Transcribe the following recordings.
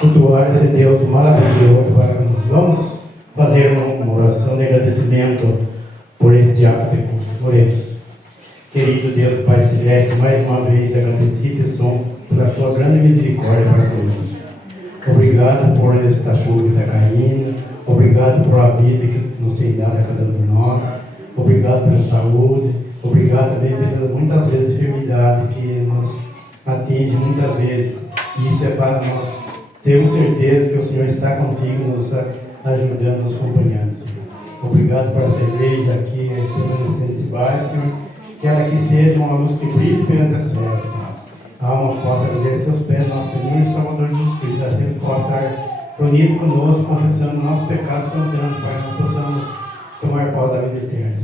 cultuar esse Deus maravilhoso para nós. Vamos fazer uma oração de agradecimento por este ato de culto. Oremos. Querido Deus, Pai Celeste, mais uma vez agradecido sou pela tua grande misericórdia para conosco. Obrigado por esta chuva que está caindo. Obrigado por a vida que nos tem dado a cada um de nós. Obrigado pela saúde. Obrigado também pela muitas vezes enfermidade que nos atinge muitas vezes. Isso é para nós termos certeza que o Senhor está contigo, nos ajudando, nos acompanhando. Obrigado por essa igreja aqui, permanecendo nesse bairro, Senhor. Que ela aqui seja uma luz que brilhe perante as trevas. A alma possa ver seus pés, nosso Senhor e Salvador Jesus Cristo. Assim que possa estar unido conosco, confessando nossos pecados, cantando, para que possamos tomar posse da vida eterna.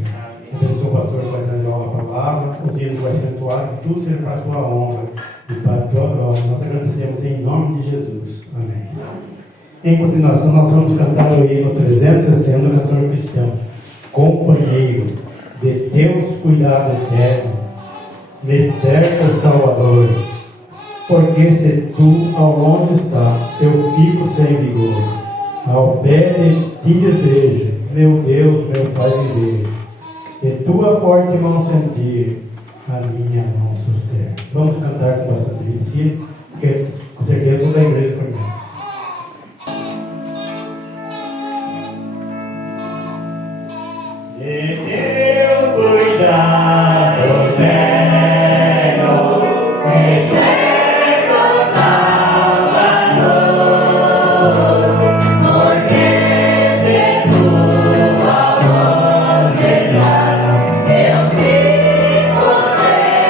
Abençoe o pastor que vai trazer a palavra, o hino vai ser atuado, que tudo seja para a tua honra e para a tua glória. Nós agradecemos em nome de Jesus. Amém. Em continuação, nós vamos cantar o hino 360 do cantor cristão. Companheiro de teus cuidados eternos, me cerca, Salvador, porque se tu ao longe está, eu fico sem vigor. Ao pé de ti desejo, meu Deus, meu Pai, viver. E tua forte mão sentir, a minha mão suster. Vamos cantar com bastante princípio, porque com certeza toda a igreja conhece. De teu cuidado eterno, me cerca, Salvador, porque se tu ao longe estás, eu fico sem vigor.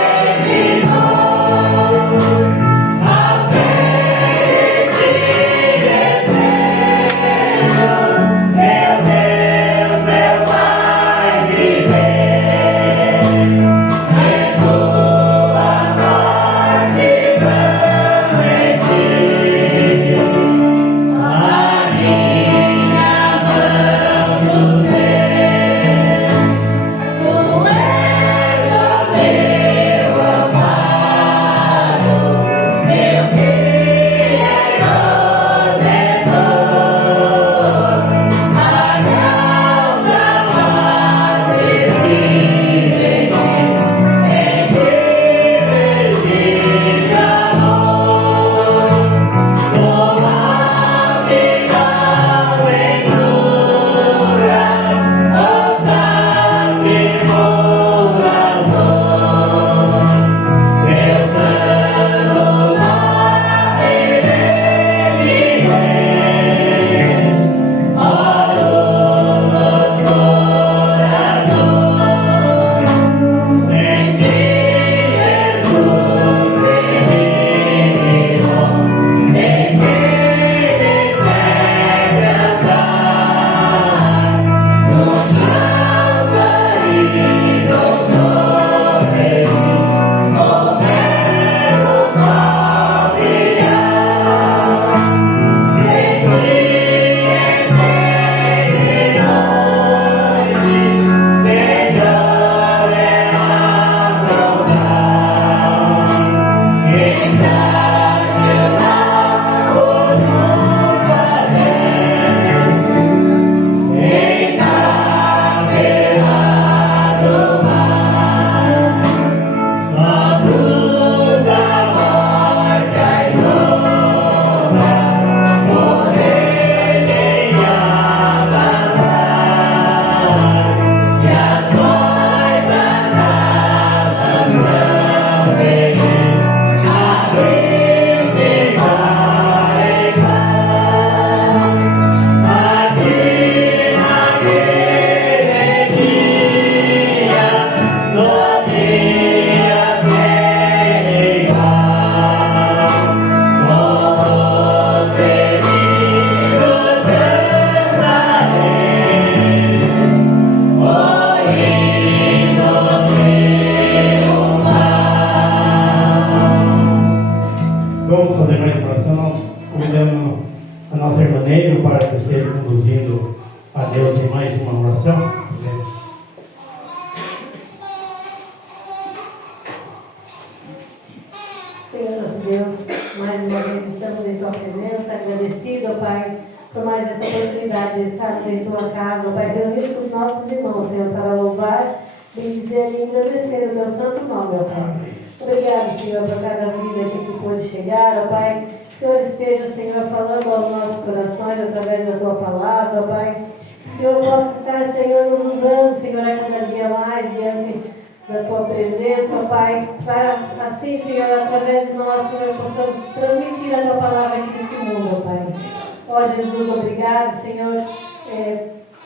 mais uma vez estamos em Tua presença, agradecido, ó Pai, por mais essa oportunidade de estarmos em Tua casa, ó Pai, reunido com os nossos irmãos, Senhor, para louvar, bendizer e engrandecer o Teu santo nome, ó Pai. Obrigado, Senhor, por cada vida que pôde chegar, ó Pai. Que o Senhor esteja, Senhor, falando aos nossos corações através da Tua palavra, ó Pai. Que o Senhor possa estar, Senhor, nos usando, Senhor, a cada dia mais diante da Tua presença, ó Pai, para assim, Senhor, através de nós, Senhor, possamos transmitir a Tua palavra aqui nesse mundo, ó Pai. Ó Jesus, obrigado, Senhor,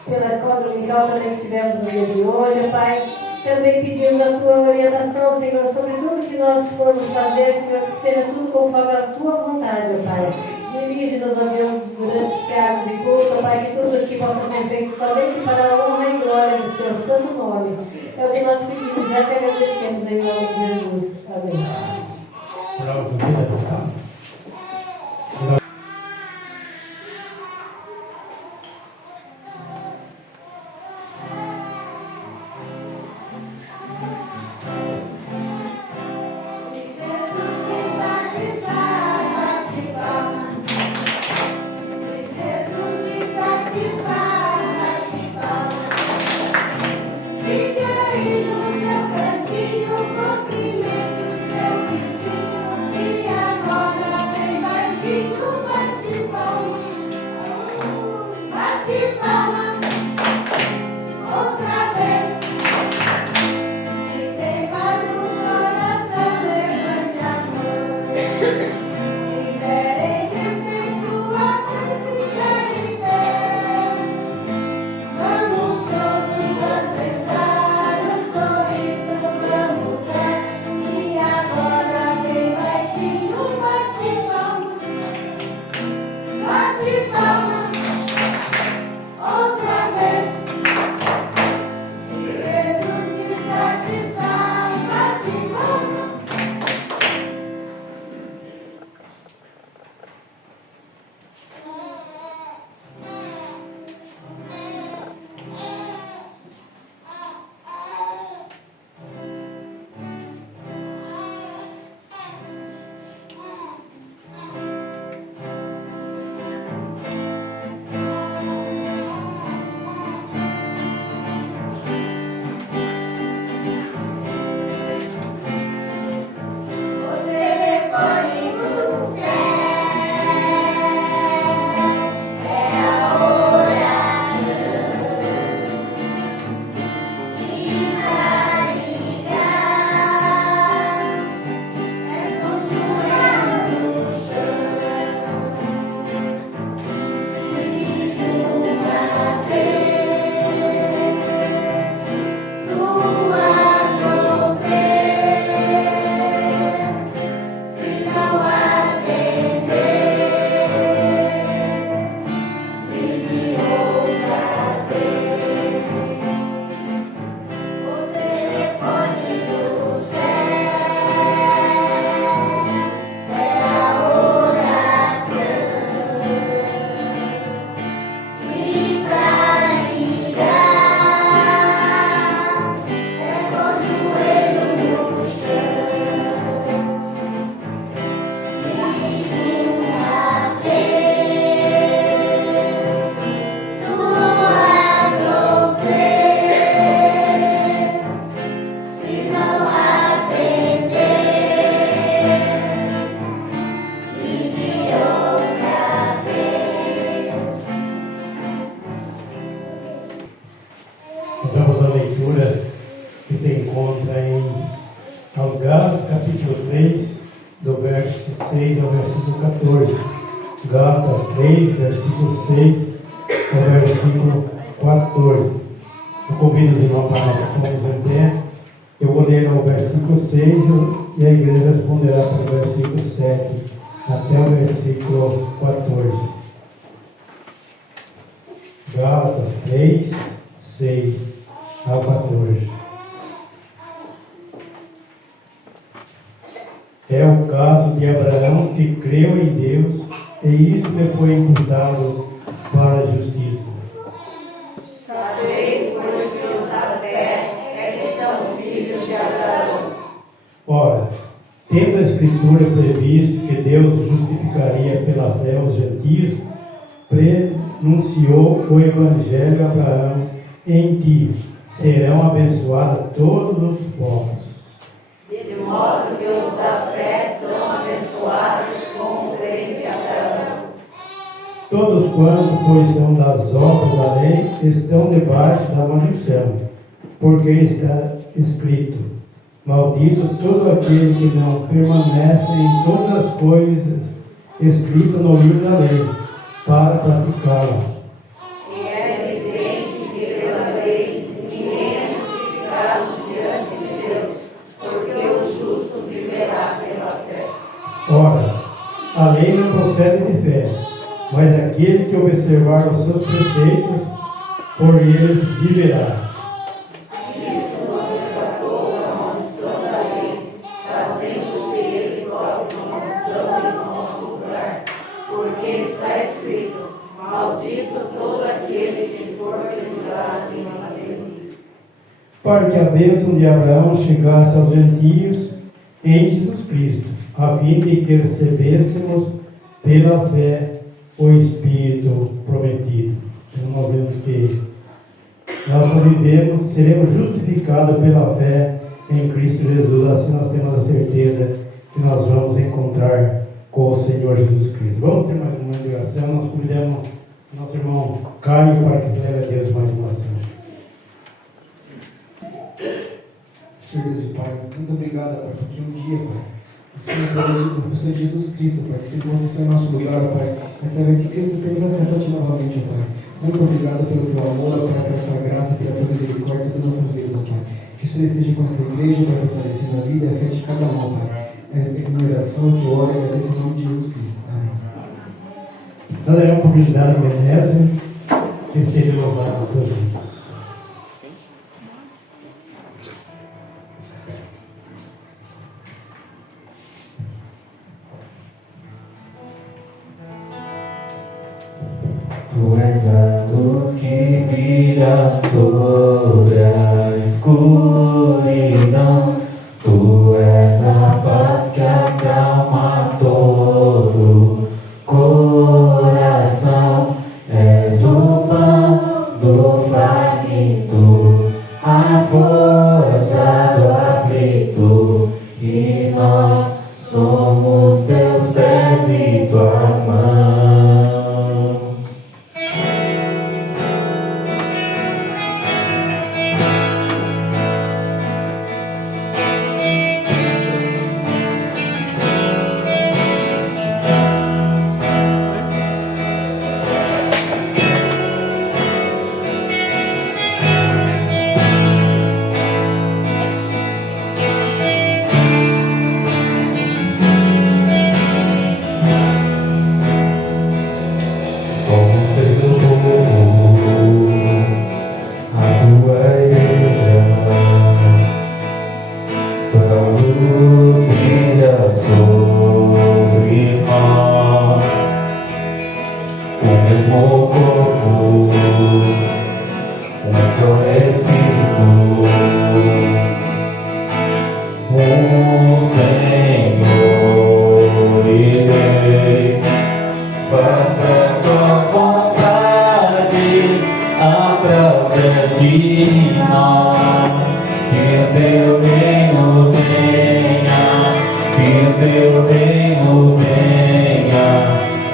pela escola dominical também que tivemos no dia de hoje, ó Pai. Também pedimos a Tua orientação, Senhor, sobre tudo que nós formos fazer, Senhor, que seja tudo conforme a Tua vontade, ó Pai. Dirige-nos, ó Deus, durante esse ato de culto, ó Pai, que tudo aqui possa ser feito somente para a honra e glória do Seu santo nome. É o que nós pedimos e até agradecemos em nome de Jesus. Amém. Gálatas 3, versículo 6 ao versículo 14. Eu convido os irmãos para nós tomarmos em pé. Eu vou ler o versículo 6 e a igreja responderá para o versículo 7 até o versículo 14. Gálatas 3, 6 ao 14. É o caso de Abraão, que creu em Deus e isso lhe foi imputado para a justiça. Sabeis, pois que os da fé é que são filhos de Abraão. Ora, tendo a Escritura previsto que Deus justificaria pela fé os gentios, prenunciou o Evangelho a Abraão: em ti serão abençoados todos os povos. De modo que os da fé são abençoados com o crente Abraão. Todos quantos, pois, são das obras da lei, estão debaixo da maldição, porque está escrito: maldito todo aquele que não permanece em todas as coisas escritas no livro da lei, para praticá-la. E é evidente que pela lei ninguém é justificado diante de Deus, porque o justo viverá pela fé. Ora, a lei não procede de fé, mas aquele que observar os seus preceitos, por eles viverá. Cristo nos resgatou da maldição da lei, fazendo-se ele próprio maldição em nosso lugar. Porque está escrito: maldito todo aquele que for pendurado em madeira. Para que a bênção de Abraão chegasse aos gentios em Jesus Cristo, a fim de que recebêssemos pela fé o Espírito prometido. Então nós vemos que nós vivemos, seremos justificados pela fé em Cristo Jesus. Assim nós temos a certeza que nós vamos encontrar com o Senhor Jesus Cristo. Vamos ter mais uma ligação. Nós convidamos nosso irmão Caio para que leve a Deus mais uma oração. Senhor Deus e Pai, muito obrigado, Pai, porque um dia, Pai, o Senhor, através do Senhor Jesus Cristo, Pai, se fez uma condição em nosso lugar, Pai, através de Cristo temos acesso a Ti novamente, Pai. Muito obrigado pelo Teu amor, Pai, pela Tua graça, pela Tua misericórdia sobre nossas vidas, Pai. Que o Senhor esteja com essa igreja, Pai, fortalecendo a vida e a fé de cada um, Pai. É com oração que eu oro e agradeço em nome de Jesus Cristo. Amém. Nós daremos publicidade em Veneza, que seja louvado por todos. Tu és a luz que brilha sobre a escuridão. Tu és a paz que acalma todo coração. És o pão do faminto, a força do aflito. E nós somos teus pés e tuas mãos.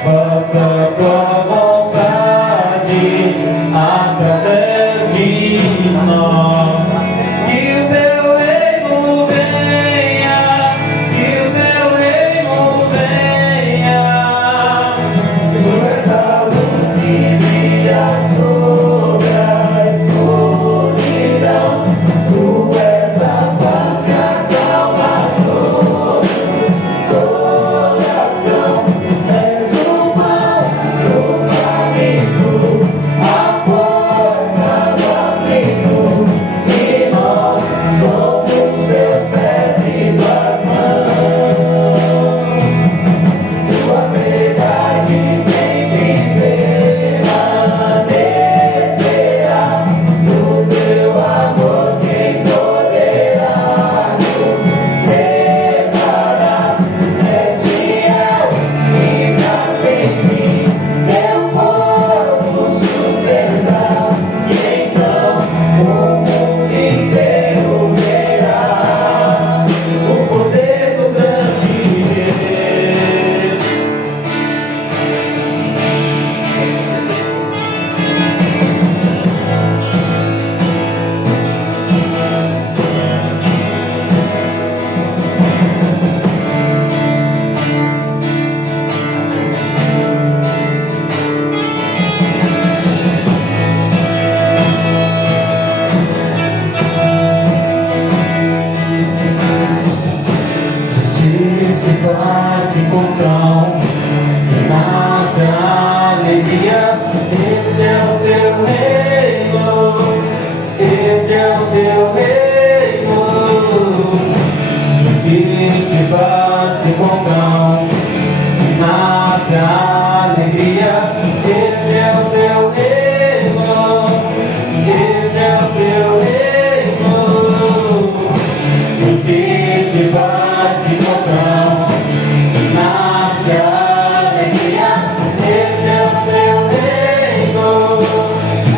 Faça tua vontade. encontram, nasce a alegria. Esse é o teu reino, esse é o teu reino. Justiça e paz se encontram, nasce a alegria. Esse é o teu reino, esse é o teu reino. Justiça e paz se encontram, nasce a alegria. Esse é o teu reino,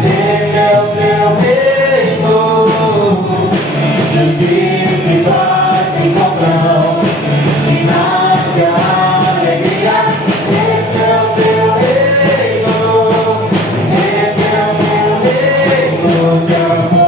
esse é o teu reino. Justiça e paz se encontram, nasce a alegria. Esse é o teu reino, esse é o teu reino de amor.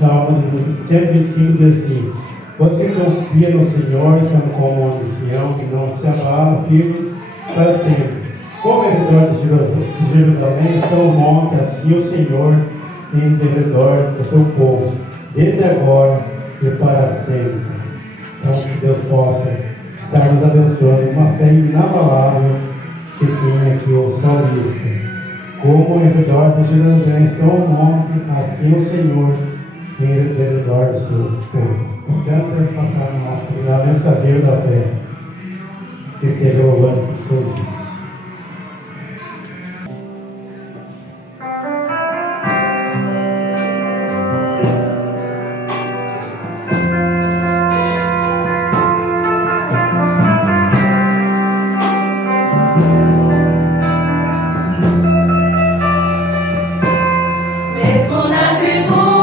Salmo 125 diz assim: você confia no Senhor e são como um ancião que não se abala, firme para sempre. Como em redor de Jerusalém está o monte, assim o Senhor em derredor do seu povo, desde agora e para sempre. Então, que Deus possa estar nos abençoando, uma fé inabalável que tem aqui o salmista. Como em redor de Jerusalém está o monte, assim o Senhor em redor do seu povo. Portanto, passar na mensageiro da fé, que esteja louvando os seus dias. Mesmo na confusão,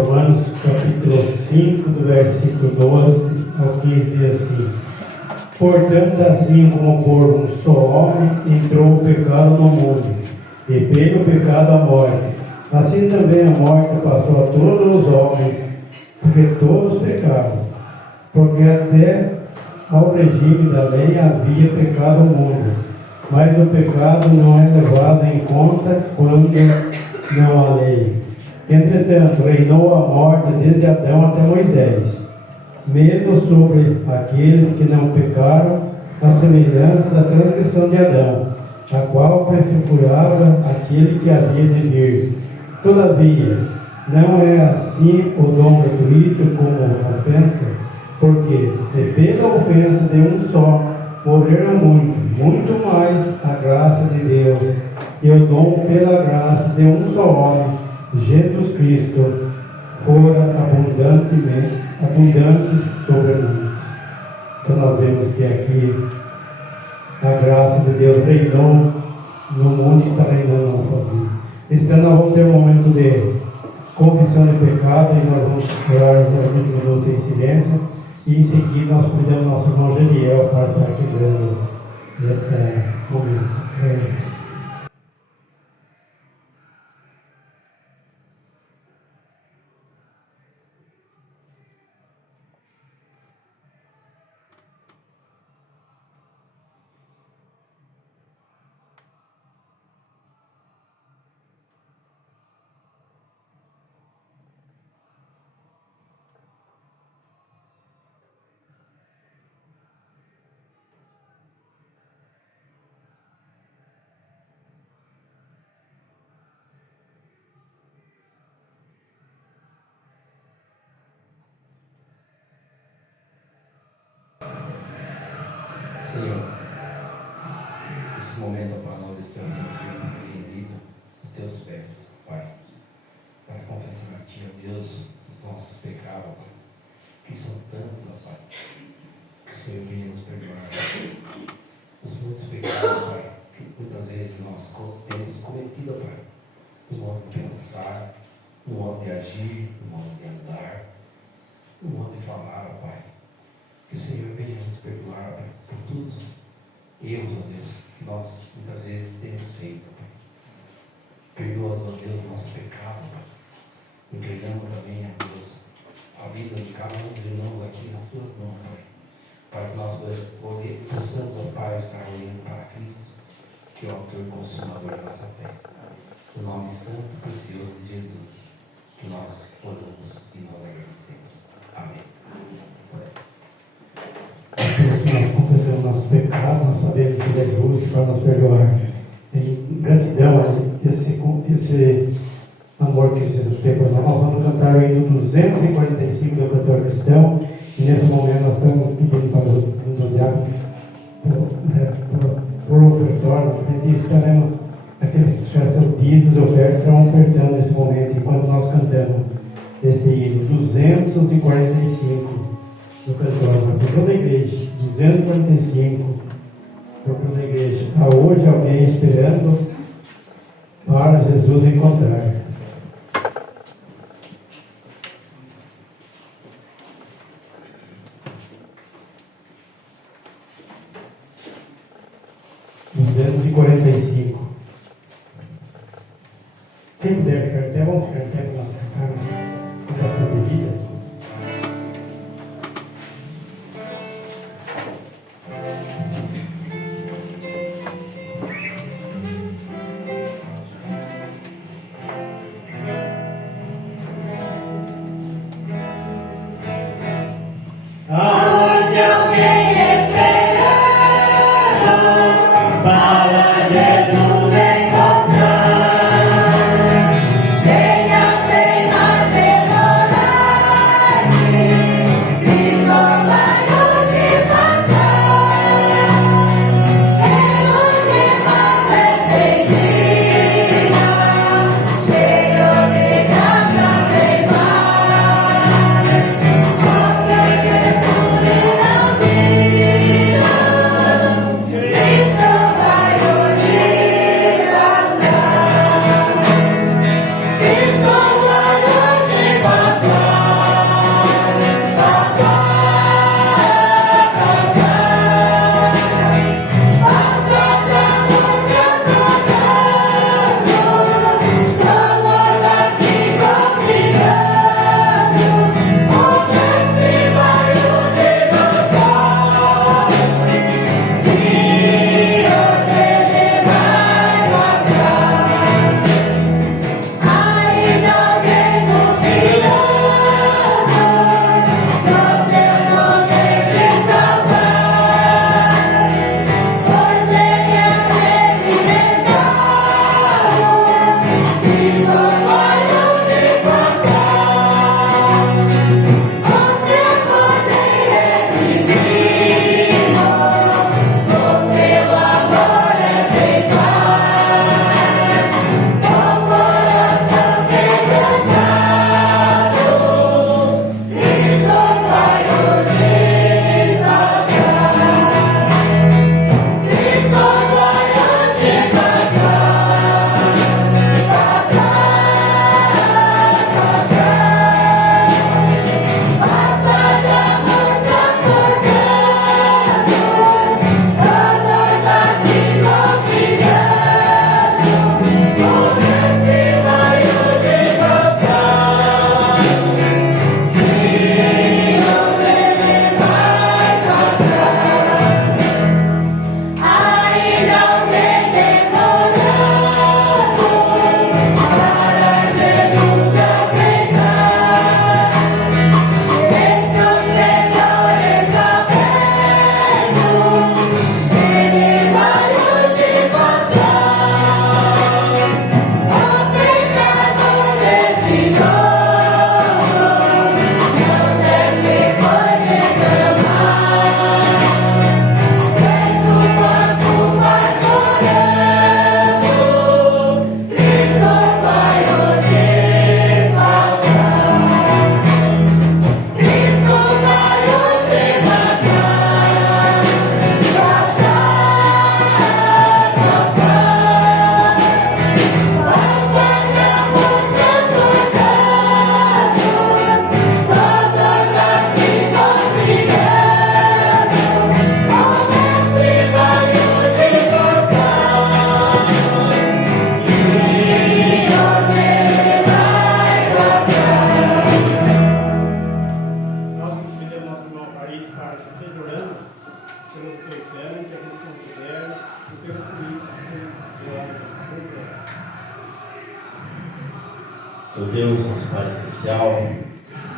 Romanos capítulo 5, do versículo 12 ao 15, diz assim: portanto, assim como por um só homem entrou o pecado no mundo, e pelo pecado a morte, assim também a morte passou a todos os homens, porque todos pecaram. Porque até ao regime da lei havia pecado no mundo, mas o pecado não é levado em conta quando não há lei. Entretanto, reinou a morte desde Adão até Moisés, mesmo sobre aqueles que não pecaram, a semelhança da transgressão de Adão, a qual prefigurava aquele que havia de vir. Todavia, não é assim o dom gratuito como ofensa, porque se pela ofensa de um só morreram muito mais a graça de Deus e o dom pela graça de um só homem, Jesus Cristo, fora abundantes sobre muitos. Então nós vemos que aqui a graça de Deus reinou no mundo e está reinando na nossa vida. Este ano nós vamos ter um momento de confissão de pecado e nós vamos orar por 20 minutos em silêncio e em seguida nós convidamos nosso irmão Geniel para estar quebrando esse momento. Senhor, nesse momento, Pai, nós estamos aqui rendidos aos teus pés, Pai, para confessar a Ti, ó Deus, os nossos pecados, Pai, que são tantos, ó Pai, que o Senhor venha nos perdoar, Pai, os muitos pecados, Pai, que muitas vezes nós temos cometido, Pai, no modo de pensar, no modo de agir, no modo de andar, no modo de falar, ó Pai. Que o Senhor venha nos perdoar, Pai, por todos os erros, ó Deus, que nós muitas vezes temos feito, Pai. Perdoa-nos, ó Deus, nossos pecados, Pai. Entregamos também, ó Deus, a vida de cada um de nós aqui nas tuas mãos, Pai. Para que nós possamos, ó Pai, estar olhando para Cristo, que é o autor e consumador da nossa fé. No nome santo e precioso de Jesus, que nós oramos e nós agradecemos. Amém. Nós confessamos nossos pecados, nós sabemos que Ele é justo para nos perdoar. Em gratidão, esse amor que Jesus tem por nós, nós vamos cantar o hino 245 do cantor cristão. E nesse momento nós estamos pedindo para os diáconos por ofertório, e estaremos, aqueles que tiverem seus dízimos e ofertas, serão ofertando nesse momento, enquanto nós cantamos este hino 245 do cantor, para toda a igreja. 245 para a igreja. Há hoje alguém esperando para Jesus encontrar. Quem puder ficar até, vamos ficar até para nós cantarmos a canção de vida. Aonde alguém esperando para Jesus.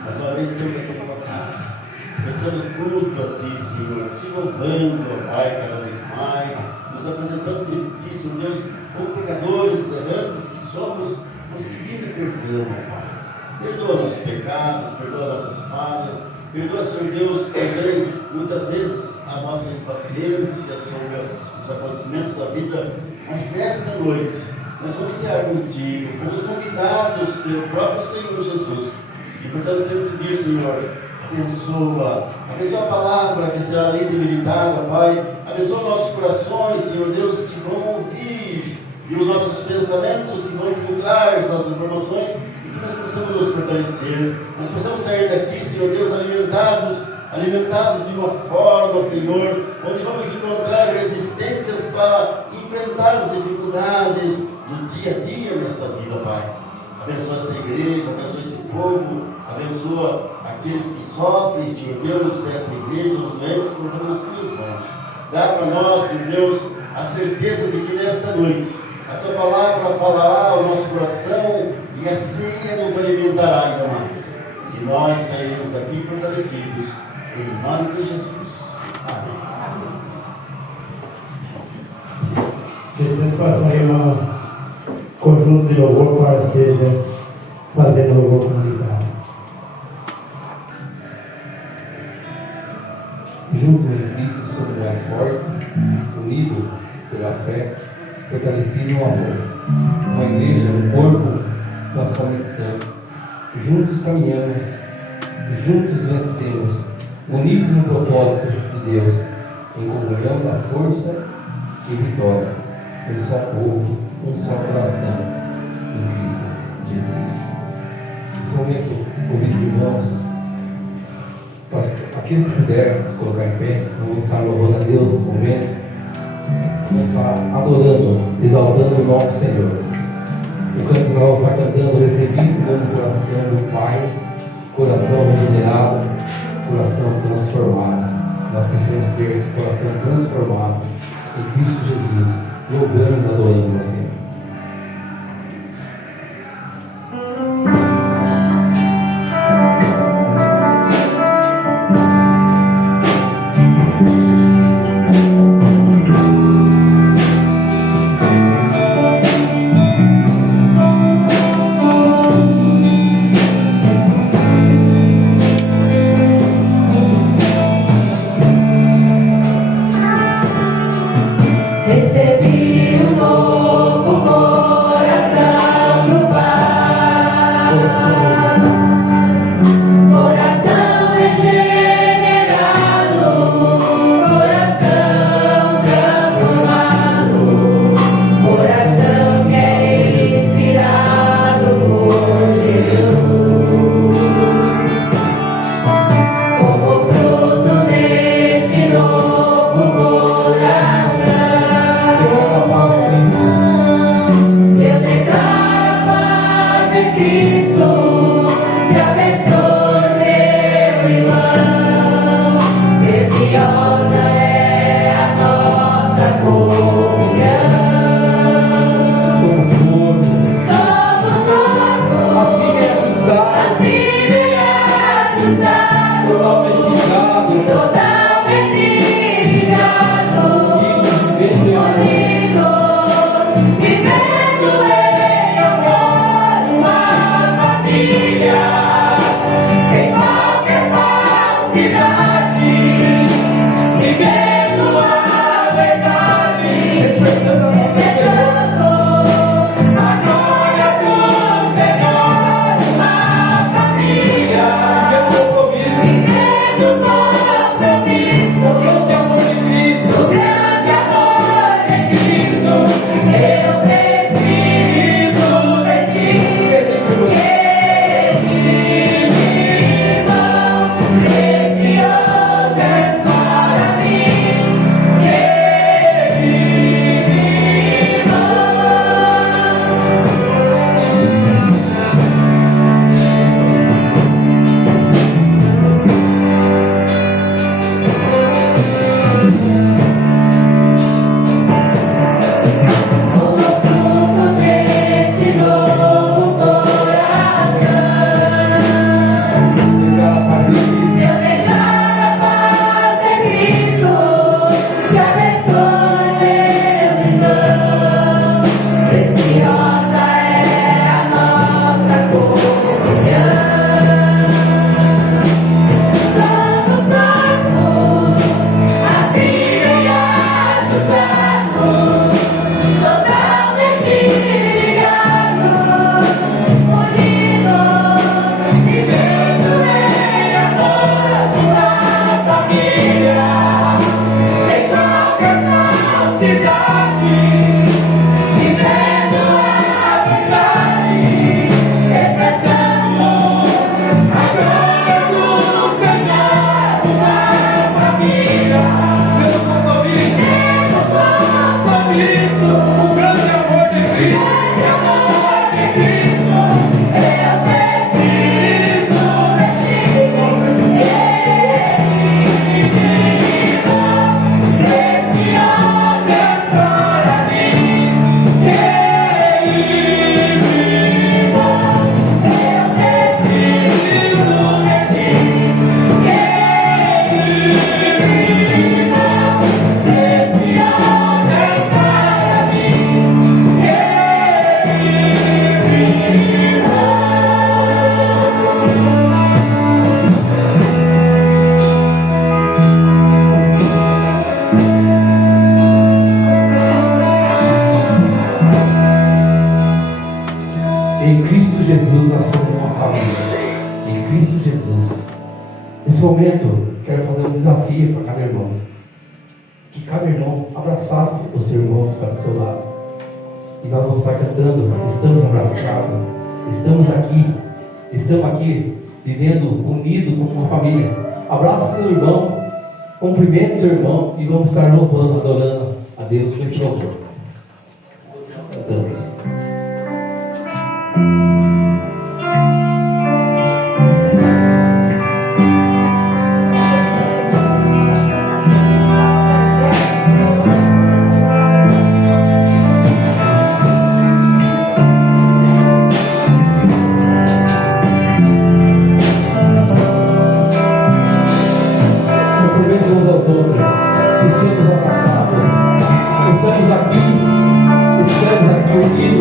mais uma vez estamos aqui na tua casa, prestando culto a ti, Senhor, te louvando, ó Pai, cada vez mais, nos apresentando diante de ti, Senhor Deus, como pecadores errantes que somos, nos pedindo perdão, ó Pai. Perdoa nossos pecados, perdoa nossas falhas, perdoa, Senhor Deus, também muitas vezes a nossa impaciência sobre os acontecimentos da vida, mas nesta noite nós vamos cear contigo, fomos convidados pelo próprio Senhor Jesus, e portanto sempre pedir, Senhor, abençoa a palavra que será lida e meditada, Pai, abençoa nossos corações, Senhor Deus, que vão ouvir, e os nossos pensamentos que vão filtrar essas informações, e que nós possamos nos fortalecer, nós possamos sair daqui, Senhor Deus, alimentados de uma forma, Senhor, onde vamos encontrar resistências para enfrentar as dificuldades do dia a dia nesta vida, Pai. Abençoa esta igreja, abençoa este povo, abençoa aqueles que sofrem, Senhor Deus, desta igreja, os doentes, colocando nas tuas mãos. Dá para nós, Senhor Deus, a certeza de que nesta noite a tua palavra falará ao nosso coração e a ceia nos alimentará ainda mais. E nós sairemos daqui fortalecidos, em nome de Jesus. Amém. Neste façam aí um conjunto de louvor para esteja fazendo louvor comunitário. Juntos em Cristo somos mais fortes, unidos pela fé, fortalecidos no amor. Uma igreja, um corpo, na sua missão. Juntos caminhamos, juntos vencemos, unidos no propósito de Deus, em comunhão da força e vitória. Um só povo, um só coração, em Cristo Jesus. Nesse momento, convido os irmãos, aqueles que puderem se colocar em pé, vamos estar louvando a Deus nesse momento, vamos estar adorando, exaltando o nome do Senhor. O canto que nós vamos estar cantando, recebido o novo coração do Pai, coração regenerado, coração transformado. Nós precisamos ter esse coração transformado em Cristo Jesus. Louvamos, adorando ao Senhor. Recebi um novo Cristo Jesus. Nesse momento, quero fazer um desafio para cada irmão. Que cada irmão abraçasse o seu irmão que está do seu lado. E nós vamos estar cantando, estamos abraçados, estamos aqui vivendo unido como uma família. Abraça seu irmão, cumprimente seu irmão e vamos estar louvando, adorando a Deus com esse louvor. Cantamos. Uns aos outros, estamos abraçados, estamos aqui unidos.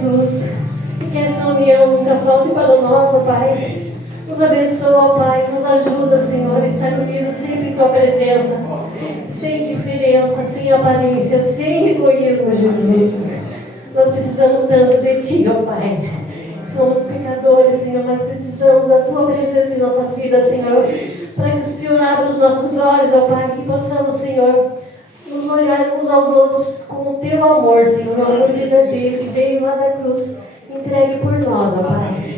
Jesus. E que essa união nunca falte para nós, ó Pai. Nos abençoa, ó Pai, nos ajuda, Senhor, a estar unidos sempre em Tua presença, sem diferença, sem aparência, sem egoísmo, Jesus. Nós precisamos tanto de Ti, ó Pai. Somos pecadores, Senhor, mas precisamos da Tua presença em nossas vidas, Senhor, para que o Senhor abra os nossos olhos, ó Pai, que possamos, Senhor, nos olhar uns aos outros com o Teu amor, Senhor, o amor verdadeiro que veio lá da cruz, entregue por nós, ó Pai.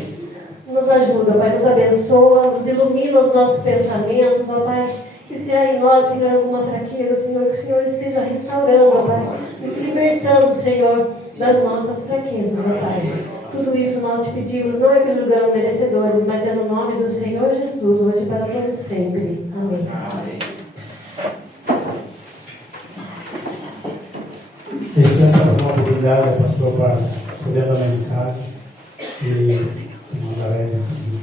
Nos ajuda, Pai, nos abençoa, nos ilumina os nossos pensamentos, ó Pai. Que se há em nós, Senhor, alguma fraqueza, Senhor, que o Senhor esteja restaurando, ó Pai, nos libertando, Senhor, das nossas fraquezas, ó Pai. Tudo isso nós te pedimos, não é que julgamos merecedores, mas é no nome do Senhor Jesus, hoje e para todos sempre. Amém. Esse tempo é uma oportunidade, pastor, para poder dar uma mensagem e mandarei a seguir.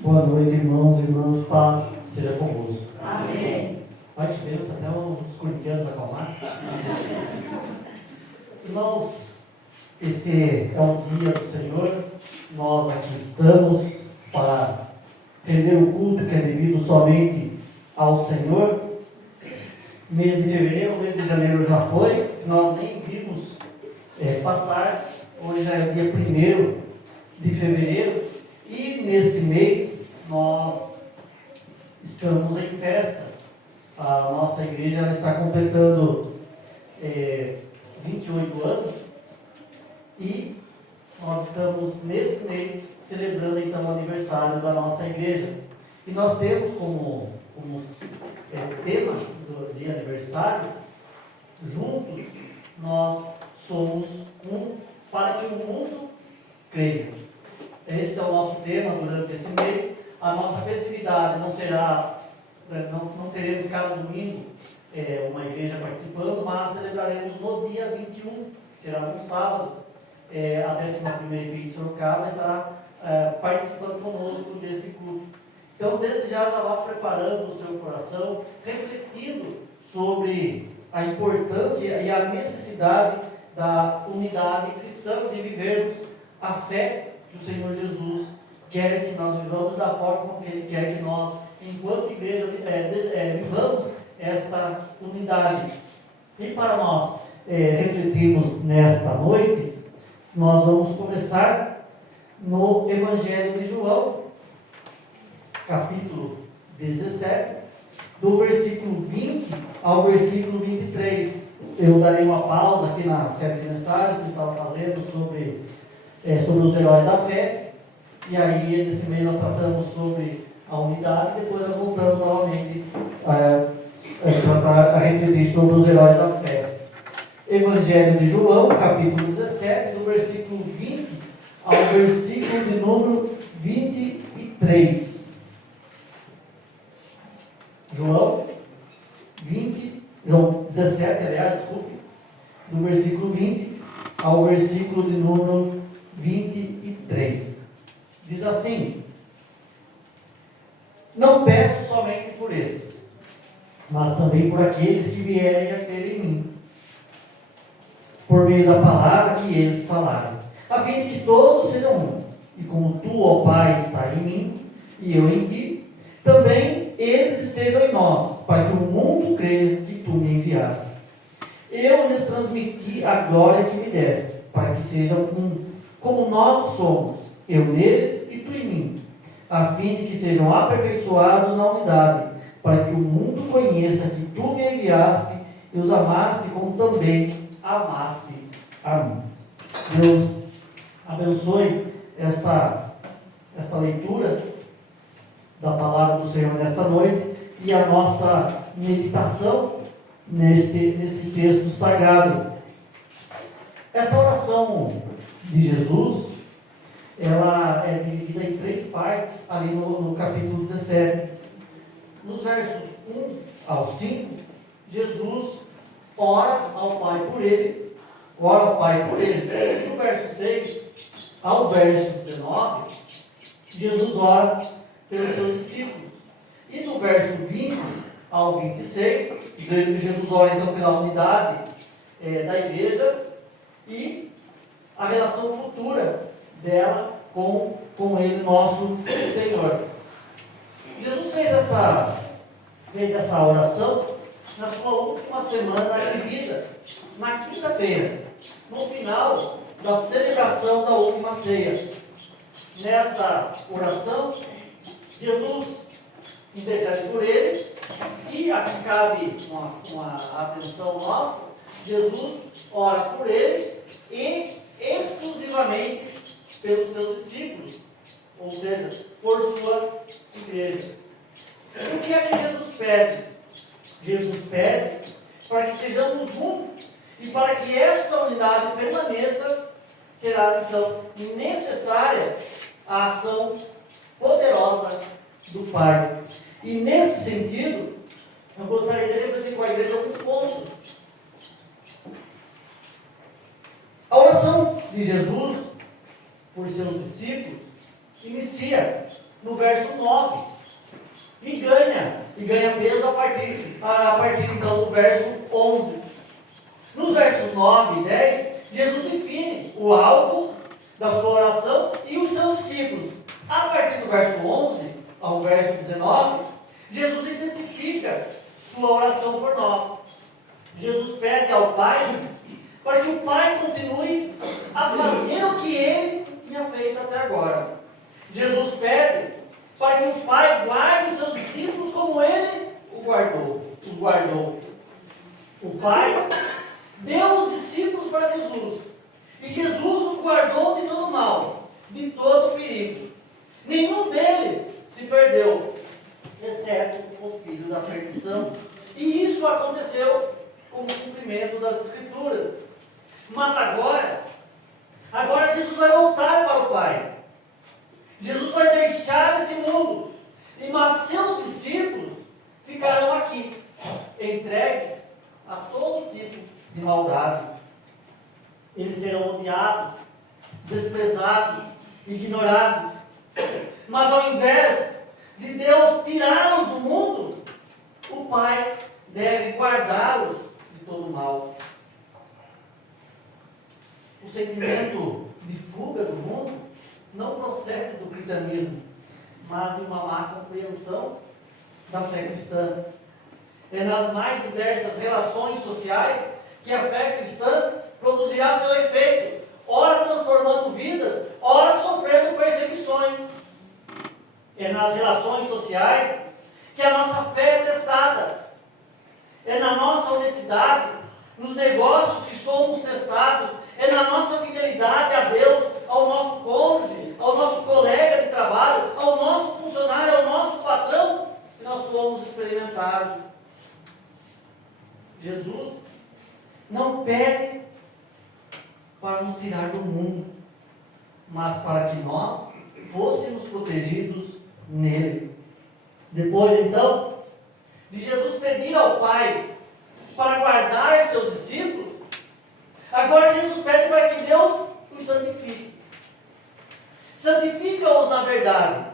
Boa noite, irmãos e irmãs, paz seja convosco. Amém. Vai te ver, até os corintianos acalmar. Irmãos, este é um dia do Senhor, nós aqui estamos para render o culto que é devido somente ao Senhor. Mês de fevereiro, mês de janeiro já foi, nós nem vimos passar, hoje já é o dia 1º de fevereiro, e neste mês nós estamos em festa. A nossa igreja ela está completando 28 anos e nós estamos neste mês celebrando então o aniversário da nossa igreja. E nós temos como tema de aniversário, juntos nós somos um para que o mundo creia. Esse é o nosso tema durante esse mês. A nossa festividade não será, não teremos cada domingo uma igreja participando, mas celebraremos no dia 21, que será no sábado. A 11ª IPI de Sorocaba estará participando conosco deste culto. Então, desde já vá preparando o seu coração, refletindo sobre a importância e a necessidade da unidade cristã, de vivermos a fé que o Senhor Jesus quer que nós vivamos, da forma como Ele quer que nós, enquanto igreja, vivamos esta unidade. E para nós refletirmos nesta noite, nós vamos começar no Evangelho de João, capítulo 17, do versículo 20 ao versículo 23. Eu darei uma pausa aqui na série de mensagens que eu estava fazendo sobre os heróis da fé, e aí nesse mês nós tratamos sobre a unidade, e depois nós voltamos novamente a refletir sobre os heróis da fé. Evangelho de João, capítulo 17, do versículo 20 ao versículo de número 23. João 17, desculpe, do versículo 20 ao versículo de número 23. Diz assim: não peço somente por estes, mas também por aqueles que vierem a crer em mim, por meio da palavra que eles falarem, a fim de que todos sejam um, e como tu, ó Pai, está em mim, e eu em ti, também eles estejam em nós, para que o mundo creia que tu me enviaste. Eu lhes transmiti a glória que me deste, para que sejam um, como nós somos, eu neles e tu em mim, a fim de que sejam aperfeiçoados na unidade, para que o mundo conheça que tu me enviaste e os amaste como também amaste a mim. Deus abençoe esta leitura da palavra do Senhor nesta noite e a nossa meditação nesse texto sagrado. Esta oração de Jesus, ela é dividida em 3 partes, ali no capítulo 17. Nos versos 1 ao 5, Jesus ora ao Pai por ele. No verso 6 ao verso 19, Jesus ora pelos seus discípulos. E do verso 20 ao 26, Jesus ora então pela unidade da igreja, e a relação futura dela com Ele, nosso Senhor. Jesus fez essa oração na sua última semana de vida, na quinta-feira, no final da celebração da última ceia. Nesta oração, Jesus intercede por ele, e aqui cabe uma atenção nossa. Jesus ora por ele e exclusivamente pelos seus discípulos, ou seja, por sua igreja. O que é que Jesus pede? Jesus pede para que sejamos um, e para que essa unidade permaneça, será então necessária a ação poderosa do Pai. E nesse sentido, eu gostaria de refletir com a igreja alguns pontos. A oração de Jesus por seus discípulos inicia no verso 9 e ganha peso a partir então do verso 11. Nos versos 9 e 10, Jesus define o alvo da sua oração e os seus discípulos. A partir do verso 11 ao verso 19, Jesus intensifica sua oração por nós. Jesus pede ao Pai para que o Pai continue a fazer o que Ele tinha feito até agora. Jesus pede para que o Pai guarde os seus discípulos como Ele os guardou. O Pai deu os discípulos para Jesus, e Jesus os guardou de todo mal, de todo perigo. Nenhum deles se perdeu, exceto o filho da perdição. E isso aconteceu com o cumprimento das Escrituras. Mas agora Jesus vai voltar para o Pai. Jesus vai deixar esse mundo, mas seus discípulos ficarão aqui, entregues a todo tipo de maldade. Eles serão odiados, desprezados, ignorados. Mas ao invés de Deus tirá-los do mundo, o Pai deve guardá-los de todo mal. O sentimento de fuga do mundo não procede do cristianismo, mas de uma má compreensão da fé cristã. É nas mais diversas relações sociais que a fé cristã produzirá seu efeito, ora transformando vidas, ora sofrendo perseguições. É nas relações sociais que a nossa fé é testada. É na nossa honestidade, nos negócios que somos testados. É na nossa fidelidade a Deus, ao nosso cônjuge, ao nosso colega de trabalho, ao nosso funcionário, ao nosso patrão, que nós somos experimentados. Jesus não pede para nos tirar do mundo, mas para que nós fôssemos protegidos nele. Depois, então, de Jesus pedir ao Pai para guardar seus discípulos, agora Jesus pede para que Deus os santifique. Santifica-os na verdade.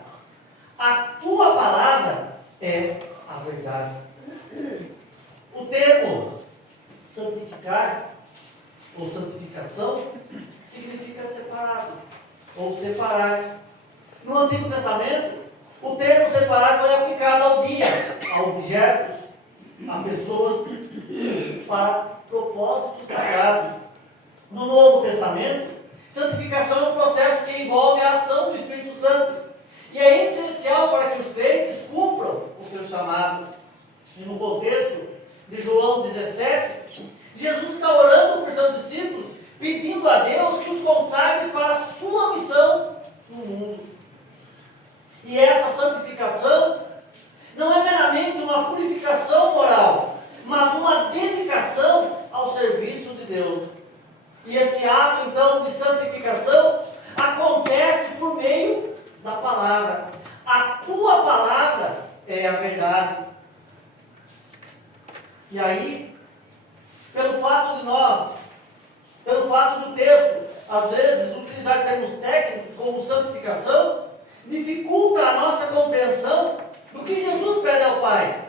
A tua palavra é a verdade. O termo santificar ou santificação significa separado ou separar. No Antigo Testamento, o termo separar foi aplicado ao dia, a objetos, a pessoas, para propósitos sagrados. No Novo Testamento, santificação é um processo que envolve a ação do Espírito Santo e é essencial para que os crentes cumpram o seu chamado. E no contexto de João 17, Jesus está orando por seus discípulos, pedindo a Deus que os consagre para a sua missão no mundo. E essa santificação não é meramente uma purificação moral, mas uma dedicação ao serviço de Deus. E este ato, então, de santificação acontece por meio da palavra. A tua palavra é a verdade. E aí, pelo fato do texto, às vezes, utilizar termos técnicos como santificação, dificulta a nossa compreensão do que Jesus pede ao Pai.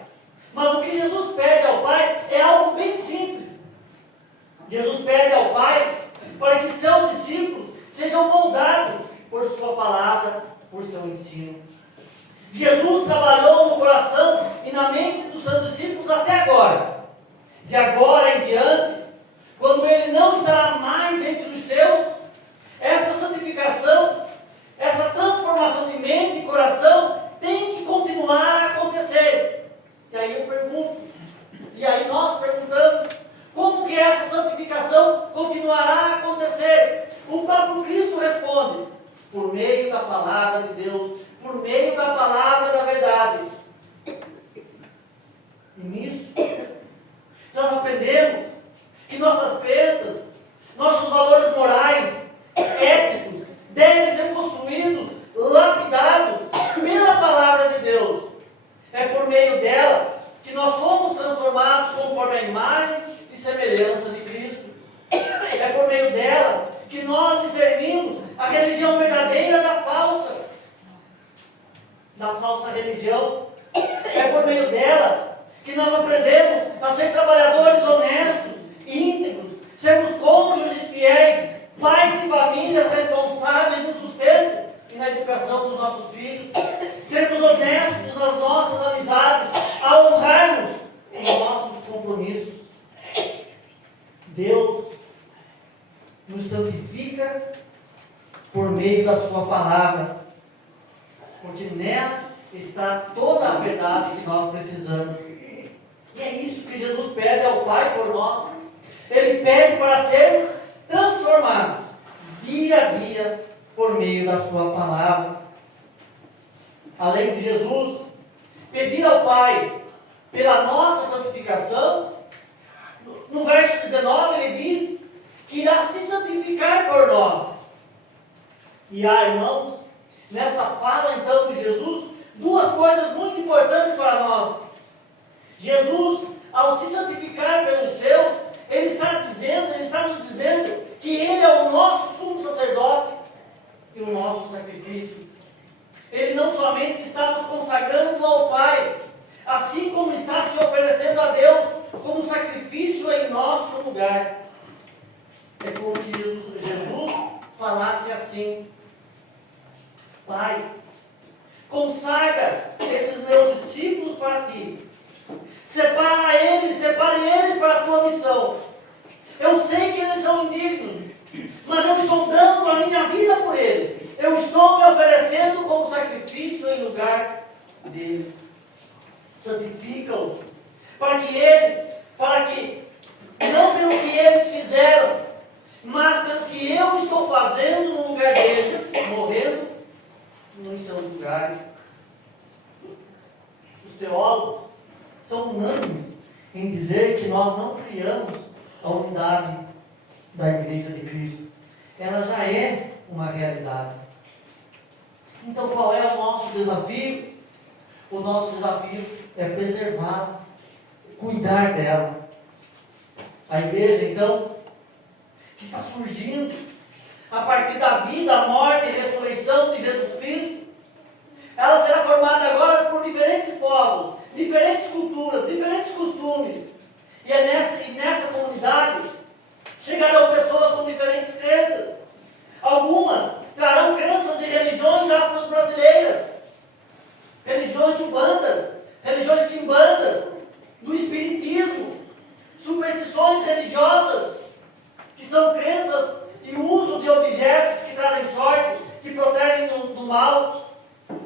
Mas o que Jesus pede ao Pai é algo bem simples. Jesus pede ao Pai para que seus discípulos sejam moldados por sua palavra, por seu ensino. Jesus trabalhou no coração e na mente dos seus discípulos até agora. De agora em diante, quando Ele não estará mais entre os seus, essa santificação, essa transformação de mente e coração tem que continuar a acontecer. E aí eu pergunto, e aí nós perguntamos, como que essa santificação continuará a acontecer? O próprio Cristo responde, por meio da palavra de Deus, por meio da palavra da verdade. E nisso, nós aprendemos que nossas crenças, nossos valores morais, éticos, devem ser construídos, lapidados pela palavra de Deus. É por meio dela que nós somos transformados conforme a imagem e semelhança de Cristo. É por meio dela que nós discernimos a religião verdadeira da falsa religião. É por meio dela que nós aprendemos a ser trabalhadores honestos, íntegros, sermos cônjuges fiéis, pais de famílias responsáveis no sustento e na educação dos nossos filhos, sermos honestos nas nossas amizades, a honrarmos os nossos compromissos. Deus nos santifica por meio da sua palavra, porque nela está toda a verdade que nós precisamos. E é isso que Jesus pede ao Pai por nós. Ele pede para sermos transformados dia a dia por meio da sua palavra. Além de Jesus pedir ao Pai pela nossa santificação, no verso 19 ele diz que irá se santificar por nós. E há, irmãos, nesta fala então de Jesus, duas coisas muito importantes para nós. Jesus, ao se santificar pelos seus, Ele está nos dizendo que Ele é o nosso sumo sacerdote e o nosso sacrifício. Ele não somente está nos consagrando ao Pai, assim como está se oferecendo a Deus como sacrifício em nosso lugar. É como que Jesus falasse assim: Pai, consagra esses meus discípulos para ti. Separe eles para a tua missão. Eu sei que eles são indignos, mas eu estou dando a minha vida por eles. Eu estou me oferecendo como sacrifício em lugar deles. Santifica-os, para que, não pelo que eles fizeram, mas pelo que eu estou fazendo no lugar deles, morrendo nos seus lugares. Os teólogos são unânimes em dizer que nós não criamos a unidade da Igreja de Cristo. Ela já é uma realidade. Então qual é o nosso desafio? O nosso desafio é preservá-la, cuidar dela. A igreja, então, que está surgindo a partir da vida, a morte e ressurreição de Jesus Cristo, ela será formada agora por diferentes povos, diferentes culturas, diferentes costumes. E nessa comunidade chegarão pessoas com diferentes crenças. Algumas trarão crenças de religiões afro-brasileiras, religiões umbandas, religiões quimbandas, do espiritismo, superstições religiosas, que são crenças e uso de objetos que trazem sorte, que protegem do mal.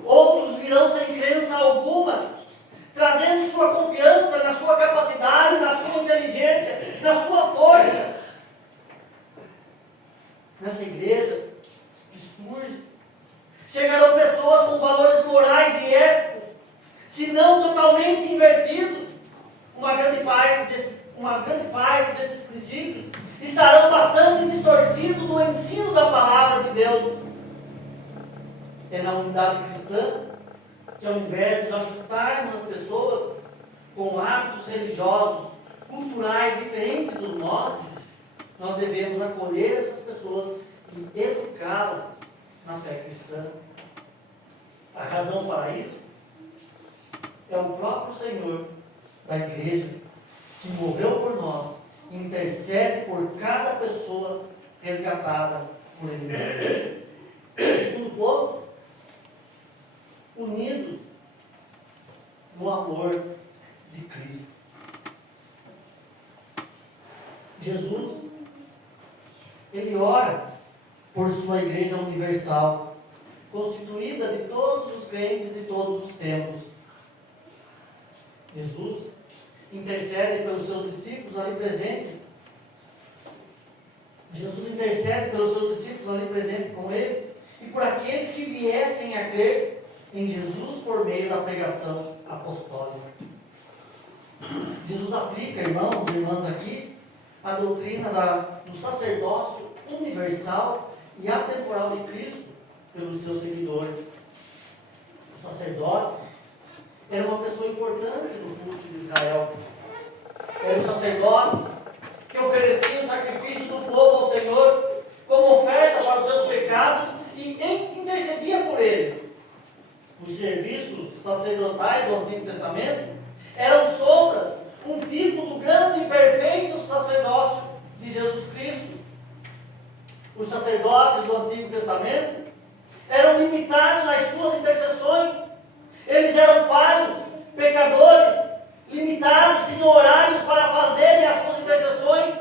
Outros virão sem crença alguma, trazendo sua confiança na sua capacidade, na sua inteligência, na sua força. Nessa igreja que surge, chegarão pessoas com valores morais e éticos, se não totalmente invertidos. Uma grande parte desses princípios estarão bastante distorcidos no ensino da palavra de Deus. É na unidade cristã que, ao invés de nós juntarmos as pessoas com hábitos religiosos, culturais diferentes dos nossos, nós devemos acolher essas pessoas e educá-las na fé cristã. A razão para isso é o próprio Senhor da igreja, que morreu por nós e intercede por cada pessoa resgatada por Ele mesmo. Segundo ponto, unidos no amor de Cristo. Jesus, Ele ora por sua igreja universal, constituída de todos os crentes de todos os tempos. Jesus intercede pelos seus discípulos ali presentes. Jesus intercede pelos seus discípulos ali presentes com Ele e por aqueles que viessem a crer em Jesus por meio da pregação apostólica. Jesus aplica, irmãos e irmãs, aqui a doutrina do sacerdócio universal e atemporal de Cristo pelos seus seguidores. O sacerdote era uma pessoa importante no culto de Israel. Era um sacerdote que oferecia o sacrifício do povo ao Senhor como oferta para os seus pecados e intercedia por eles. Os serviços sacerdotais do Antigo Testamento eram sombras, um tipo do grande e perfeito sacerdócio de Jesus Cristo. Os sacerdotes do Antigo Testamento eram limitados nas suas intercessões. Eles eram falhos, pecadores, limitados, tinham horários para fazerem as suas intercessões.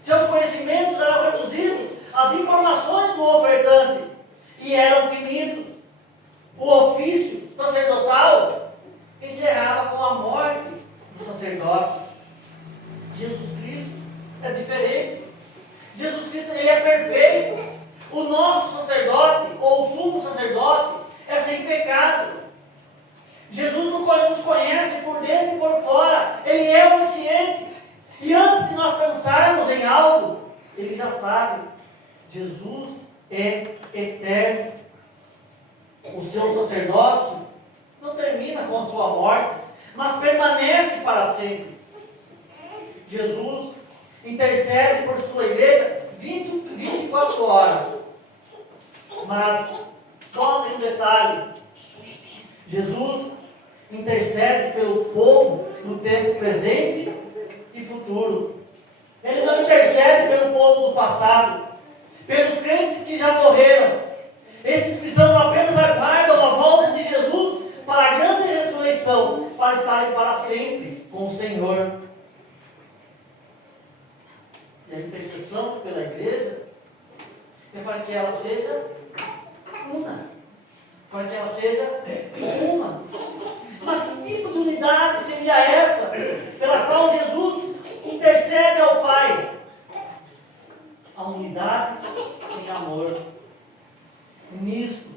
Seus conhecimentos eram reduzidos às informações do ofertante e eram finitos. O ofício sacerdotal encerrava com a morte do sacerdote. Jesus Cristo é diferente. Jesus Cristo, Ele é perfeito. O nosso sacerdote, ou o sumo sacerdote, é sem pecado. Jesus nos conhece por dentro e por fora. Ele é onisciente. E antes de nós pensarmos em algo, Ele já sabe. Jesus é eterno. O seu sacerdócio não termina com a sua morte, mas permanece para sempre. Jesus intercede por sua igreja 24 horas. Mas, só tem um detalhe: Jesus intercede pelo povo no tempo presente e futuro. Ele não intercede pelo povo do passado, pelos crentes que já morreram. Esses cristãos apenas aguardam a volta de Jesus para a grande ressurreição, para estarem para sempre com o Senhor. E a intercessão pela igreja é para que ela seja una. Para que ela seja uma. Mas que tipo de unidade seria essa pela qual Jesus intercede ao Pai? A unidade em amor. Nisto,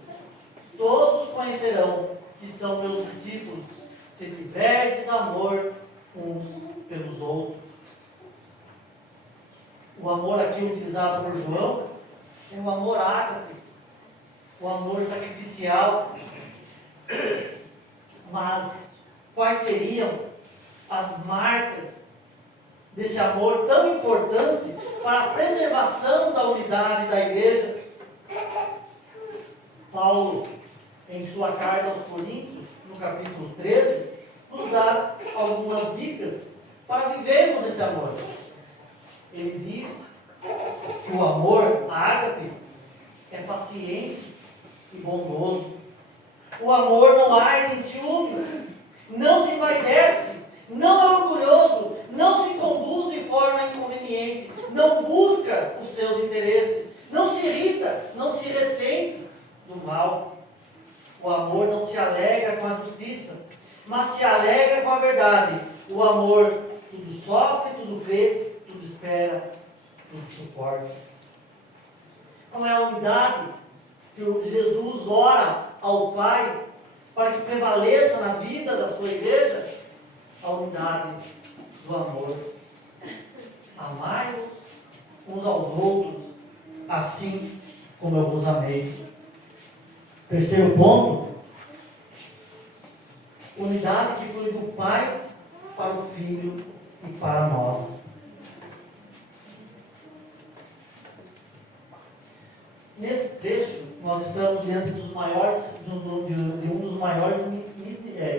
todos conhecerão que são meus discípulos, se tiverdes amor uns pelos outros. O amor aqui utilizado por João é o amor ágape, o amor sacrificial. Mas quais seriam as marcas desse amor tão importante para a preservação da unidade da igreja? Paulo, em sua carta aos Coríntios, no capítulo 13, nos dá algumas dicas para vivermos esse amor. Ele diz que o amor ágape é paciente e bondoso. O amor não arde em ciúmes, não se envaidece, não é orgulhoso, não se conduz de forma inconveniente, não busca os seus interesses, não se irrita, não se ressente do mal. O amor não se alegra com a justiça, mas se alegra com a verdade. O amor tudo sofre, tudo crê, tudo espera, tudo suporta. Não é a unidade que Jesus ora ao Pai para que prevaleça na vida da sua igreja? A unidade do amor. Amai-vos uns aos outros, assim como eu vos amei. Terceiro ponto: unidade que flui do Pai para o Filho e para nós. Nesse trecho, nós estamos diante dos maiores, de um dos maiores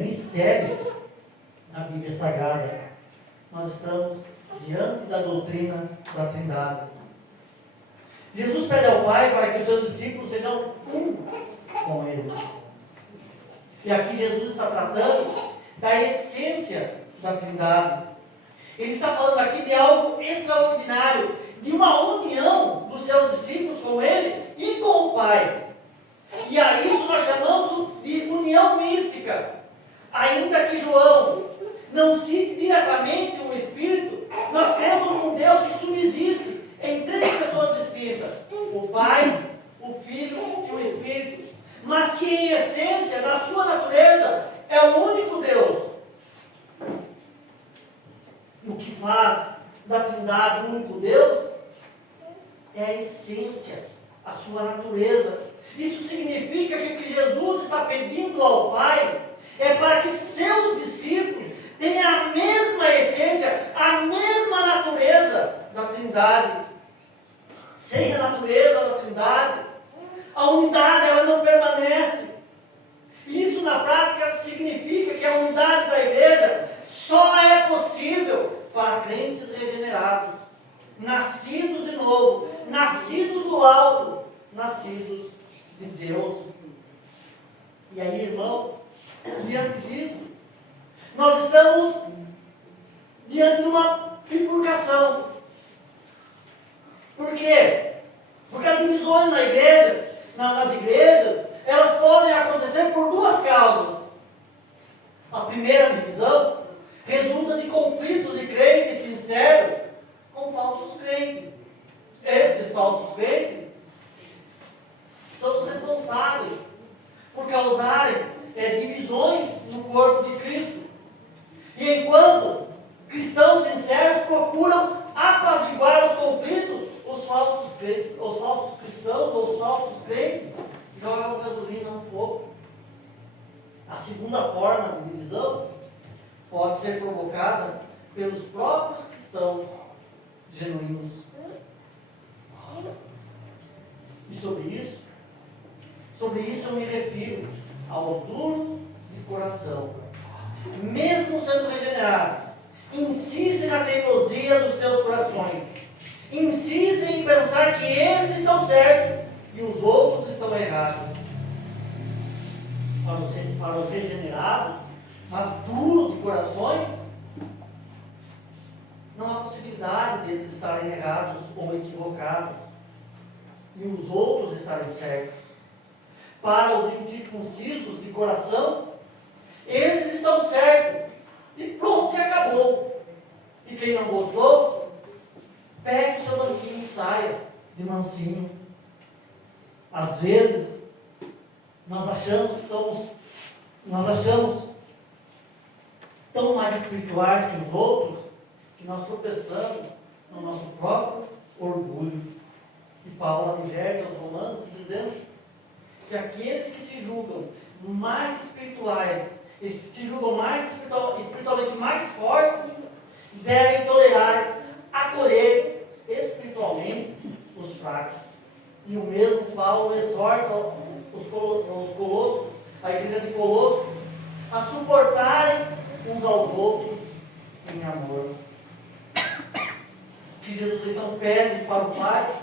mistérios da Bíblia Sagrada. Nós estamos diante da doutrina da Trindade. Jesus pede ao Pai para que os seus discípulos sejam um com Ele. E aqui Jesus está tratando da essência da Trindade. Ele está falando aqui de algo extraordinário, de uma união dos seus discípulos com Ele e com o Pai. E a isso nós chamamos de união mística. Ainda que João não cite diretamente o Espírito, nós cremos num Deus que subsiste em três pessoas distintas: o Pai, o Filho e o Espírito, mas que em essência, na sua natureza, é o único Deus. E o que faz da Trindade o único Deus é a essência, a sua natureza. Isso significa que o que Jesus está pedindo ao Pai é para que seus discípulos tenham a mesma essência, a mesma natureza da Trindade. Sem a natureza da Trindade, a unidade ela não permanece. Isso na prática significa que a unidade da igreja só é possível para crentes regenerados, nascidos de novo, nascidos do alto, nascidos de Deus. E aí, irmão, diante disso, nós estamos diante de uma bifurcação. Por quê? Porque as divisões na igreja, nas igrejas, elas podem acontecer por duas causas. A primeira divisão resulta de conflitos de crentes sinceros com falsos crentes. Esses falsos crentes são os responsáveis por causarem divisões no corpo de Cristo. E enquanto cristãos sinceros procuram apaziguar os conflitos, os falsos cristãos ou os falsos crentes jogam gasolina no fogo. A segunda forma de divisão pode ser provocada pelos próprios cristãos genuínos. E sobre isso eu me refiro aos duros de coração. Mesmo sendo regenerados, insistem na teimosia dos seus corações. Insistem em pensar que eles estão certos e os outros estão errados. Para os regenerados, mas duros de corações, não há possibilidade deles estarem errados ou equivocados e os outros estarem certos. Para os incircuncisos de coração, eles estão certos e pronto, e acabou. E quem não gostou, pegue o seu banquinho e saia de mansinho. Às vezes, nós achamos tão mais espirituais que os outros, que nós tropeçamos no nosso próprio orgulho. E Paulo adverte aos romanos dizendo que aqueles que se julgam mais espirituais, se julgam espiritualmente mais fortes, devem tolerar, acolher espiritualmente os fracos. E o mesmo Paulo exorta os colossos, a igreja de Colosso, a suportarem uns aos outros em amor. O que Jesus então pede para o Pai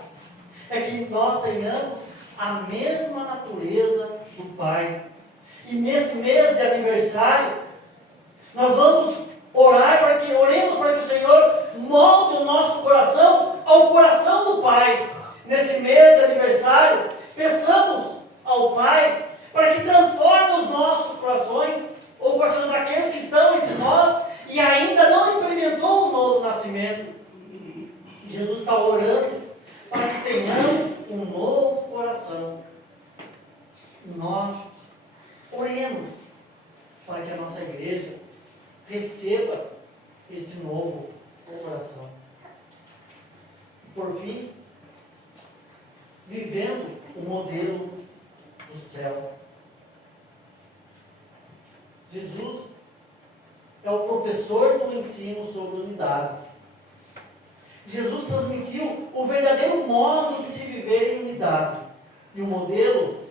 é que nós tenhamos a mesma natureza do Pai. E nesse mês de aniversário, nós vamos oremos para que o Senhor molde o nosso coração ao coração do Pai. Nesse mês de aniversário, peçamos ao Pai para que transforme os nossos corações, ou corações daqueles que estão entre nós e ainda não experimentou o novo nascimento. Jesus está orando para que tenhamos um novo coração. E nós oremos para que a nossa igreja receba este novo coração. Por fim, vivendo o modelo do céu. Jesus é o professor do ensino sobre unidade. Jesus transmitiu o verdadeiro modo de se viver em unidade. E o modelo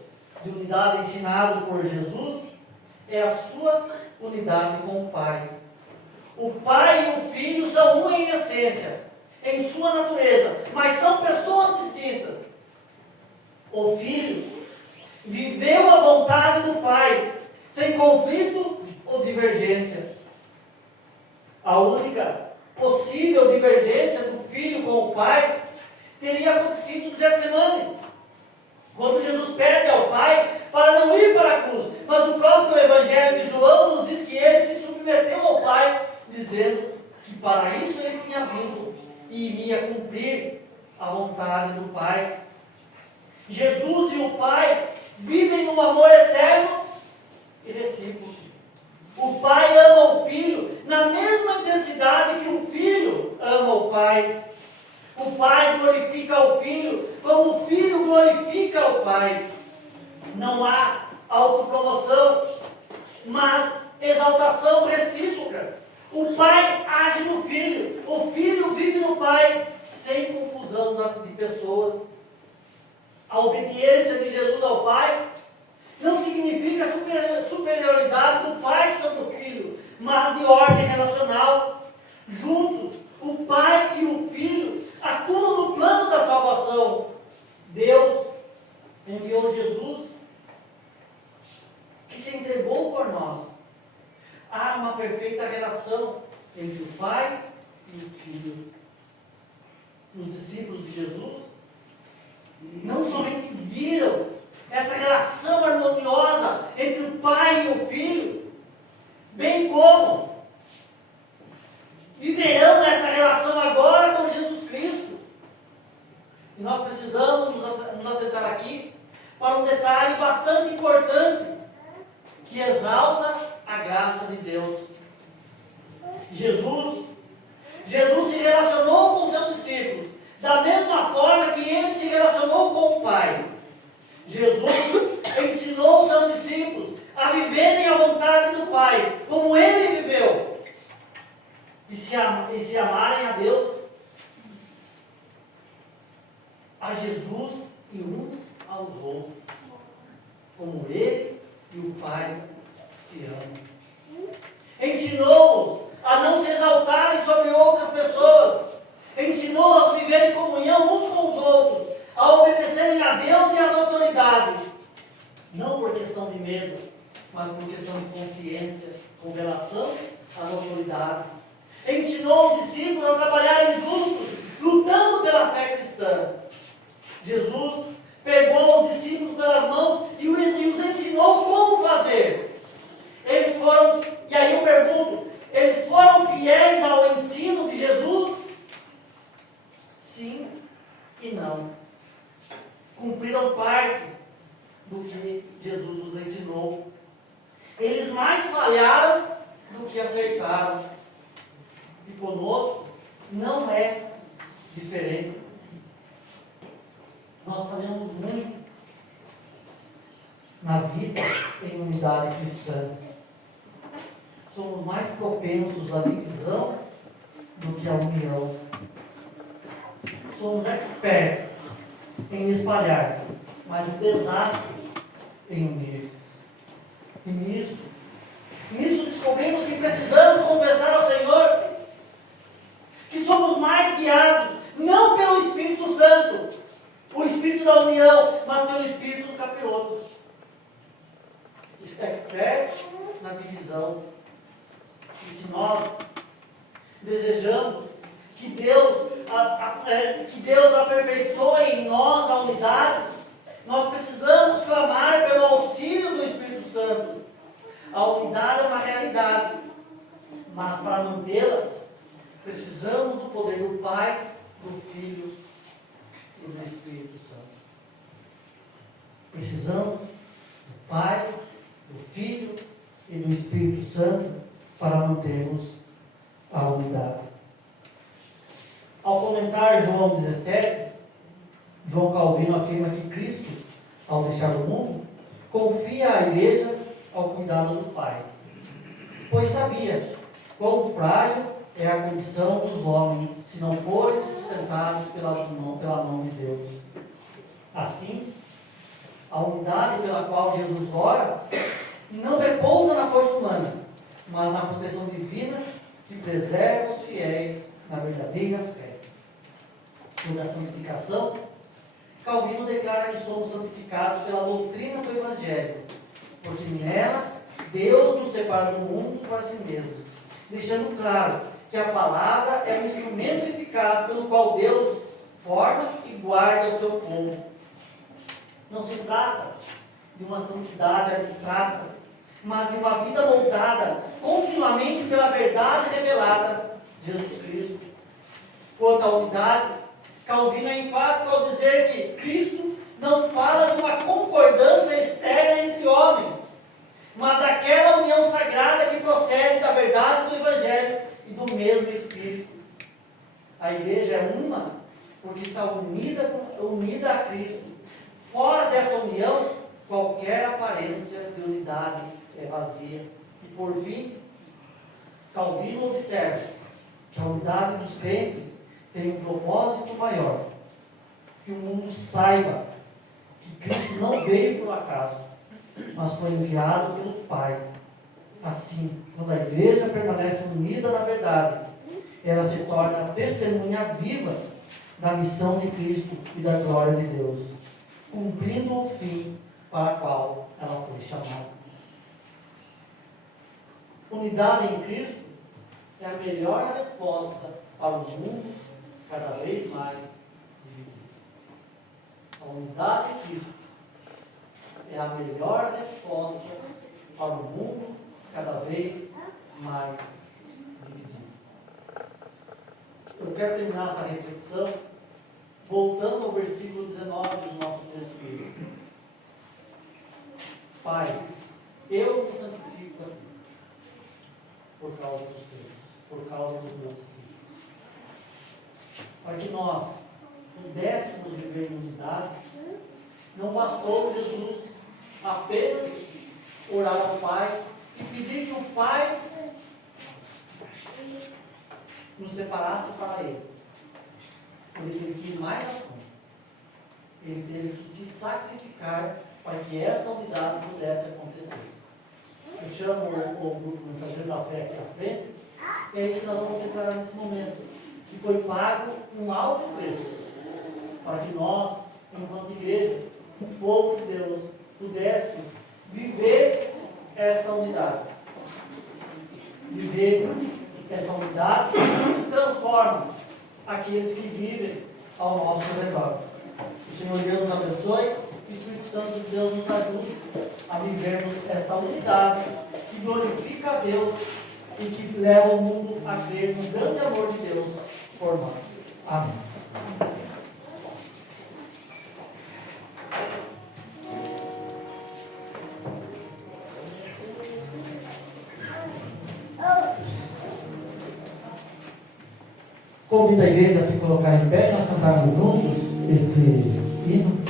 de unidade ensinado por Jesus é a sua unidade com o Pai. O Pai e o Filho são um em essência. em sua natureza, mas são pessoas distintas. O Filho viveu a vontade do Pai, sem conflito ou divergência. A única possível divergência do Filho com o Pai teria acontecido no Getsemane, quando Jesus pede ao Pai para não ir para a cruz. Mas o próprio Evangelho de João nos diz que ele se submeteu ao Pai, dizendo que para isso ele tinha vindo e iria cumprir a vontade do Pai. Jesus e o Pai vivem num amor eterno e recíproco. O Pai ama o Filho na mesma intensidade que o Filho ama o Pai. O Pai glorifica o Filho como o Filho glorifica o Pai. Não há autopromoção, mas exaltação recíproca. O Pai age no Filho, o Filho vive no Pai, sem confusão de pessoas. A obediência de Jesus ao Pai não significa superioridade do Pai sobre o Filho, mas de ordem relacional. Juntos, o Pai e o Filho atuam no plano da salvação. Deus enviou Jesus, que se entregou por nós. Há uma perfeita relação entre o Pai e o Filho. Os discípulos de Jesus não somente viram essa relação harmoniosa entre o Pai e o Filho, bem como viverão essa relação agora com Jesus Cristo. E nós precisamos nos atentar aqui para um detalhe bastante importante, que exalta a graça de Deus. Jesus se relacionou com os seus discípulos da mesma forma que ele se relacionou com o Pai. Jesus ensinou os seus discípulos a viverem a vontade do Pai, como ele viveu, e se amarem a Deus, a Jesus e uns aos outros, como ele e o Pai se amam. Ensinou-os a não se exaltarem sobre outras pessoas. Ensinou-os a viverem em comunhão uns com os outros, a obedecerem a Deus e às autoridades. Não por questão de medo, mas por questão de consciência, com relação às autoridades. Ensinou os discípulos a trabalharem juntos, lutando pela fé cristã. Jesus pegou os discípulos pelas mãos e os ensinou como fazer. Eles foram, e aí eu pergunto, eles foram fiéis ao ensino de Jesus? Sim e não. Cumpriram partes do que Jesus os ensinou. Eles mais falharam do que acertaram. E conosco não é diferente. Nós fazemos muito na vida em unidade cristã. Somos mais propensos à divisão do que à união. Somos expertos em espalhar, mas um desastre em unir. E nisso descobrimos que precisamos confessar ao Senhor que somos mais guiados, não pelo Espírito Santo, o Espírito da união, mas pelo Espírito do capiroto. Expertos na divisão. E se nós desejamos que Deus aperfeiçoe em nós a unidade, nós precisamos clamar pelo auxílio do Espírito Santo. A unidade é uma realidade, mas para mantê-la, precisamos do poder do Pai, do Filho e do Espírito Santo. Precisamos do Pai, do Filho e do Espírito Santo para mantermos a unidade. Ao comentar João 17, João Calvino afirma que Cristo, ao deixar o mundo, confia a igreja ao cuidado do Pai, pois sabia quão frágil é a condição dos homens se não forem sustentados pela mão de Deus. Assim, a unidade pela qual Jesus ora não repousa na força humana, mas na proteção divina que preserva os fiéis na verdadeira fé. sobre a santificação, Calvino declara que somos santificados pela doutrina do Evangelho, porque nela Deus nos separa do mundo para si mesmo, deixando claro que a palavra é um instrumento eficaz pelo qual Deus forma e guarda o seu povo. Não se trata de uma santidade abstrata, mas de uma vida moldada continuamente pela verdade revelada, Jesus Cristo. Quanto à unidade, Calvino é enfático ao dizer que Cristo não fala de uma concordância externa entre homens, mas daquela união sagrada que procede da verdade do Evangelho e do mesmo Espírito. A igreja é uma porque está unida a Cristo. Fora dessa união, qualquer aparência de unidade é vazia. E por fim, Calvino observa que a unidade dos crentes tem um propósito maior: que o mundo saiba que Cristo não veio por acaso, mas foi enviado pelo Pai. Assim, quando a igreja permanece unida na verdade, ela se torna testemunha viva da missão de Cristo e da glória de Deus, cumprindo o fim para o qual ela foi chamada. Unidade em Cristo é a melhor resposta para o mundo cada vez mais dividido. A unidade em Cristo é a melhor resposta para o mundo cada vez mais dividido. Eu quero terminar essa reflexão voltando ao versículo 19 do nosso texto bíblico. Pai, eu me santifico a ti, por causa dos teus, por causa dos meus discípulos. Para que nós pudéssemos viver em unidade, não bastou Jesus apenas orar ao Pai e pedir que o Pai nos separasse para Ele. Ele teve que ir mais a fundo. Ele teve que se sacrificar para que esta unidade pudesse acontecer. Eu chamo o grupo Mensageiro da Fé aqui à frente, e é isso que nós vamos declarar nesse momento, que foi pago um alto preço, para que nós, enquanto igreja, o povo de Deus, pudéssemos viver esta unidade. Viver esta unidade que transforma aqueles que vivem ao nosso redor. O Senhor Deus nos abençoe, e o Espírito Santo de Deus nos ajude a vivermos esta unidade que glorifica a Deus e que leva o mundo a crer no grande amor de Deus por nós. Amém. Convido a igreja a se colocar em pé e nós cantarmos juntos este hino.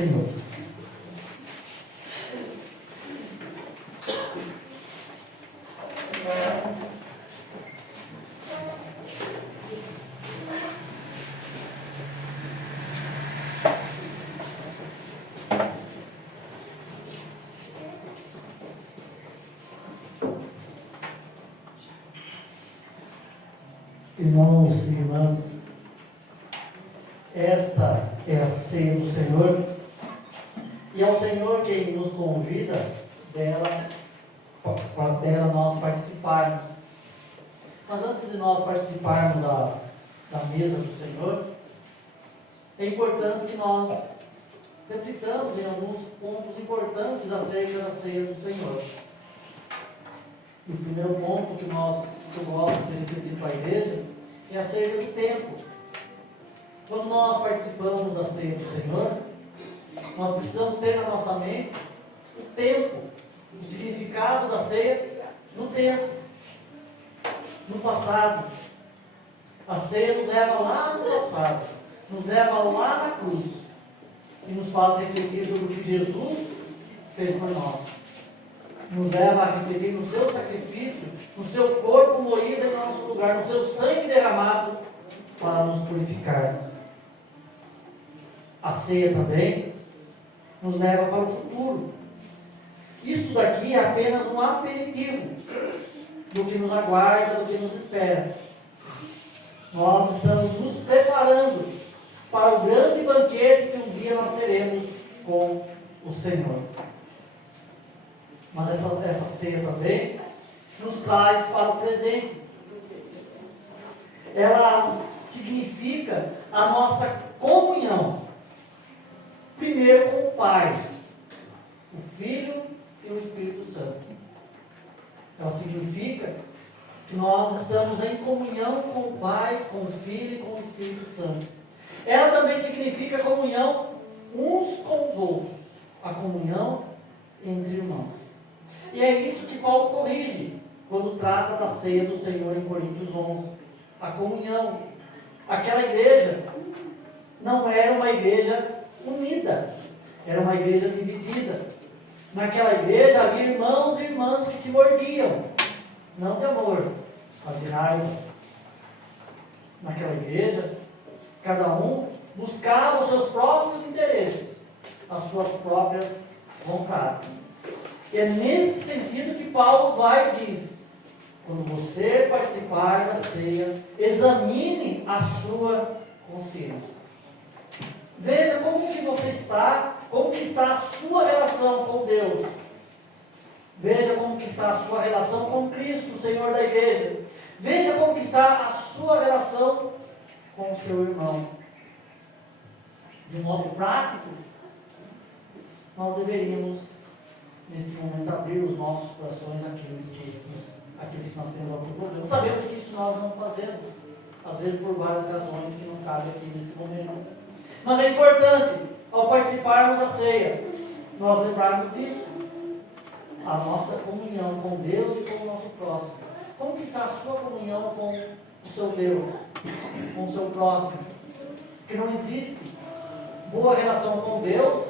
Senhor. Irmãos e irmãs, esta é a ceia do Senhor, e é o Senhor quem nos convida dela nós participarmos. Mas antes de nós participarmos da mesa do Senhor, é importante que nós reflitamos em alguns pontos importantes acerca da ceia do Senhor. E o primeiro ponto que eu gosto de refletir para a igreja é acerca do tempo. Quando nós participamos da ceia do Senhor, nós precisamos ter na nossa mente o tempo, o significado da ceia no tempo, no passado. A ceia nos leva lá no passado, nos leva lá na cruz e nos faz refletir sobre o que Jesus fez por nós. Nos leva a refletir no seu sacrifício, no seu corpo moído em nosso lugar, no seu sangue derramado para nos purificar. A ceia também nos leva para o futuro. Isso daqui é apenas um aperitivo do que nos aguarda, do que nos espera. Nós estamos nos preparando para o grande banquete que um dia nós teremos com o Senhor. Mas essa ceia também nos traz para o presente. Ela significa a nossa comunhão, primeiro com o Pai, o Filho e o Espírito Santo. Ela significa que nós estamos em comunhão com o Pai, com o Filho e com o Espírito Santo. Ela também significa comunhão uns com os outros, a comunhão entre irmãos. E é isso que Paulo corrige quando trata da ceia do Senhor em Coríntios 11. A comunhão. Aquela igreja não era uma igreja unida, era uma igreja dividida. Naquela igreja havia irmãos e irmãs que se mordiam, não de amor, mas de raiva. Naquela igreja, cada um buscava os seus próprios interesses, as suas próprias vontades. E é nesse sentido que Paulo vai e diz: quando você participar da ceia, examine a sua consciência. Veja como que você está, como que está a sua relação com Deus. Veja como que está a sua relação com Cristo, o Senhor da igreja. Veja como que está a sua relação com o seu irmão. De modo prático, nós deveríamos, neste momento, abrir os nossos corações àqueles que nós temos algum problema. Sabemos que isso nós não fazemos, às vezes por várias razões que não cabem aqui nesse momento. Mas é importante, ao participarmos da ceia, nós lembrarmos disso. A nossa comunhão com Deus e com o nosso próximo. Como que está a sua comunhão com o seu Deus, com o seu próximo? Porque não existe boa relação com Deus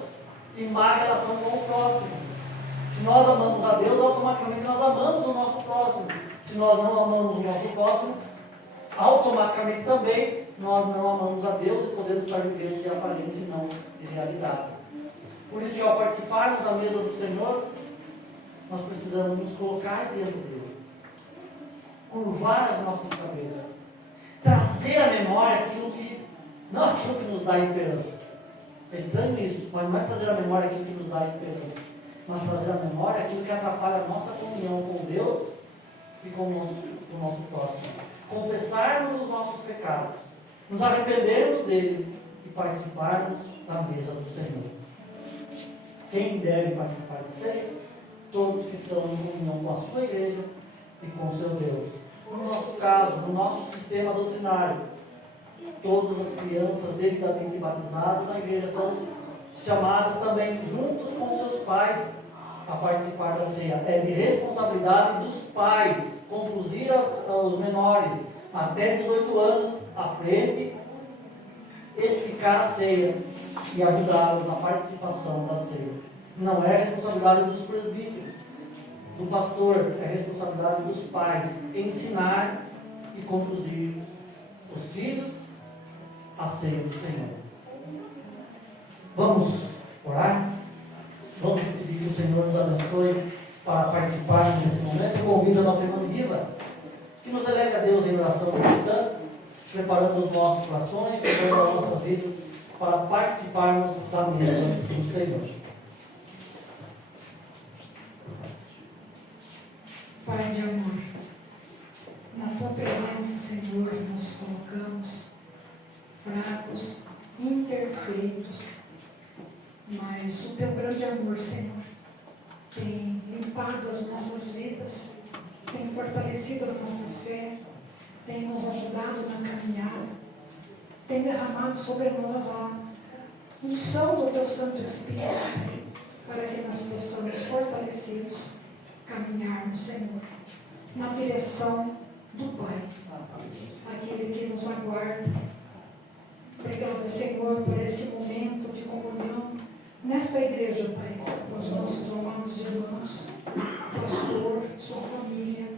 e má relação com o próximo. Se nós amamos a Deus, automaticamente nós amamos o nosso próximo. Se nós não amamos o nosso próximo, automaticamente também nós não amamos a Deus e podemos estar vivendo de aparência e não de realidade. Por isso que ao participarmos da mesa do Senhor, nós precisamos nos colocar dentro dele, curvar as nossas cabeças, trazer à memória não aquilo que nos dá esperança. É estranho isso, mas não é trazer à memória aquilo que nos dá esperança, mas trazer à memória aquilo que atrapalha a nossa comunhão com Deus e com o nosso próximo. Confessarmos os nossos pecados, nos arrependermos dele e participarmos da mesa do Senhor. Quem deve participar da ceia? Todos que estão em comunhão com a sua igreja e com o seu Deus. No nosso caso, no nosso sistema doutrinário, todas as crianças devidamente batizadas na igreja são chamadas também, juntos com seus pais, a participar da ceia. É de responsabilidade dos pais conduzir os menores até 18 anos à frente, explicar a ceia e ajudá-los na participação da ceia. Não é responsabilidade dos presbíteros, do pastor, é responsabilidade dos pais ensinar e conduzir os filhos à ceia do Senhor. Vamos orar? Vamos pedir que o Senhor nos abençoe para participarmos desse momento. Eu convido a nossa irmã Viva, que nos eleve a Deus em oração nesse instante, preparando os nossos corações, preparando as nossas vidas para participarmos da mesa do Senhor. Pai de amor, na Tua presença, Senhor, nos colocamos fracos, imperfeitos, mas o Teu grande amor, Senhor, tem limpado as nossas vidas, tem fortalecido a nossa fé, tem nos ajudado na caminhada, tem derramado sobre nós a unção do Teu Santo Espírito, para que nós possamos, fortalecidos, caminharmos, Senhor, na direção do Pai, aquele que nos aguarda. Obrigada, Senhor, por este momento de comunhão nesta igreja, Pai, com os nossos amados irmãos, pastor, sua família.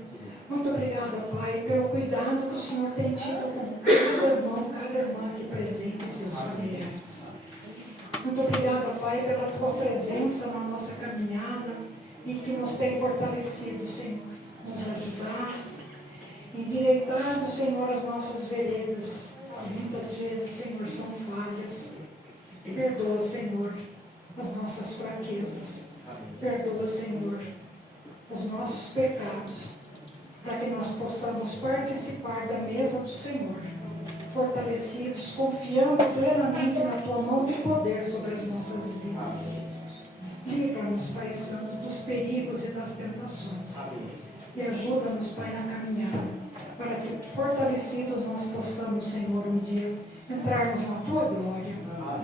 Muito obrigada, Pai, pelo cuidado que o Senhor tem tido com cada irmão, cada irmã aqui presente e seus familiares. Muito obrigada, Pai, pela Tua presença na nossa caminhada e que nos tem fortalecido, Senhor, nos ajudar, endireitado, Senhor, as nossas veredas. Muitas vezes, Senhor, são falhas. E perdoa, Senhor, as nossas fraquezas. Perdoa, Senhor, os nossos pecados, para que nós possamos participar da mesa do Senhor, fortalecidos, confiando plenamente na Tua mão de poder sobre as nossas vidas. Livra-nos, Pai Santo, dos perigos e das tentações. E ajuda-nos, Pai, na caminhada, para que, fortalecidos, nós possamos, Senhor, um dia entrarmos na Tua glória.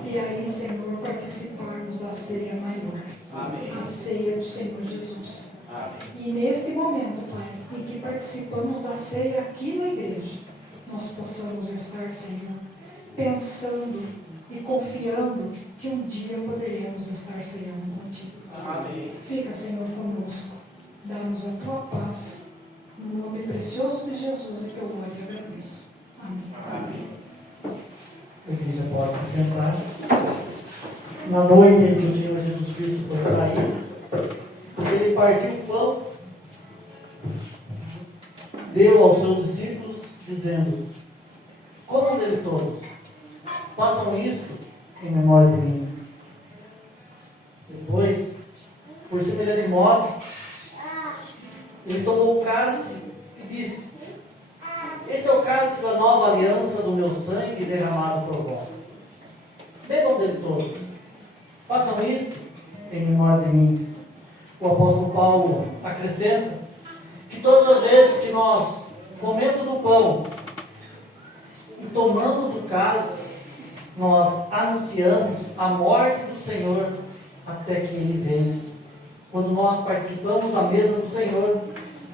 E aí, Senhor, participarmos da ceia maior, a ceia do Senhor Jesus. E neste momento, Pai, em que participamos da ceia aqui na igreja, nós possamos estar, Senhor, pensando e confiando que um dia poderemos estar ceando contigo. Fica, Senhor, conosco. Dá-nos a Tua paz, no nome precioso de Jesus, e que eu oro e agradeço. Amém. A igreja pode se sentar. Na noite em que o Senhor Jesus Cristo foi traído, Ele partiu o pão, deu aos seus discípulos, dizendo: comam dele todos, façam isto em memória de mim. Depois, por semelhante modo, Ele tomou o cálice e disse: este é o cálice da nova aliança do meu sangue derramado por vós. Bebam dele todos, façam isto em memória de mim. O apóstolo Paulo acrescenta que todas as vezes que nós comemos do pão e tomamos do cálice, nós anunciamos a morte do Senhor até que Ele venha. Quando nós participamos da mesa do Senhor,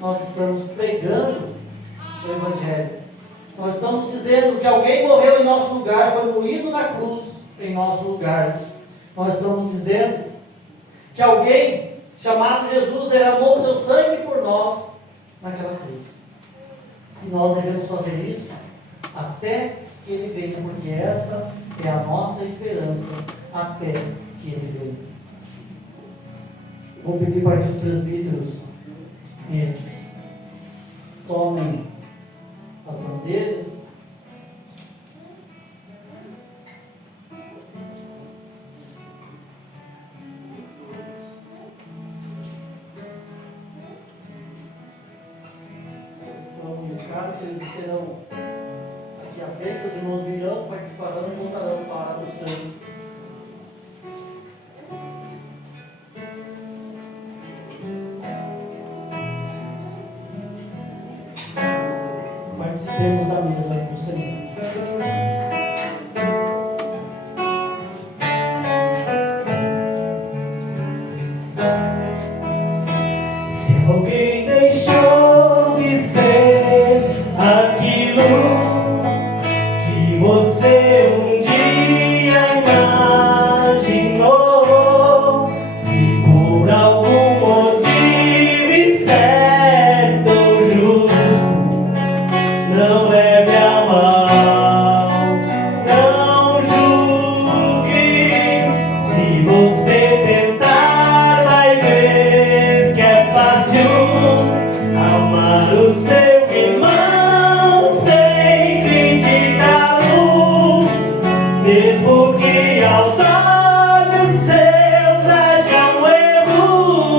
nós estamos pregando o Evangelho. Nós estamos dizendo que alguém morreu em nosso lugar, foi moído na cruz em nosso lugar. Nós estamos dizendo que alguém chamado Jesus derramou o seu sangue por nós naquela cruz. E nós devemos fazer isso até que Ele venha, porque esta é a nossa esperança até que Ele venha. Vou pedir para que os presbíteros tomem as bandejas. Tomem o cálice, eles descerão aqui à frente, os irmãos virão, participarão e voltarão para os seus. Participemos da mesa do Senhor. Se alguém deixou de ser aquilo que você um dia mesmo que aos olhos seus hajam erro,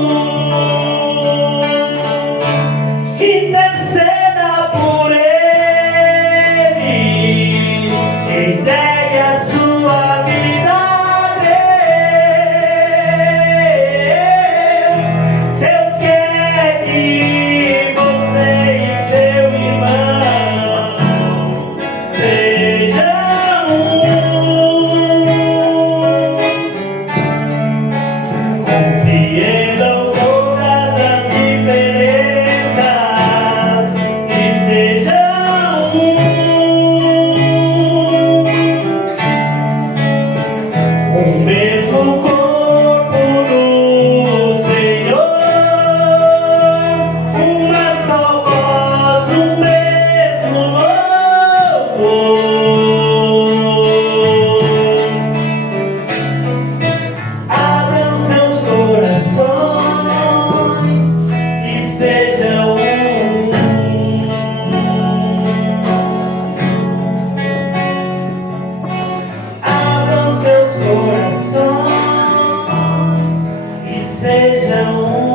interceda por ele, entregue a sua vida a Deus. Deus quer que você e seu irmão sejam compreendam todas as diferenças e sejam o mesmo corpo no Senhor, uma só voz, o mesmo louvor. Abram seus corações e sejam um. Abram seus corações e sejam um.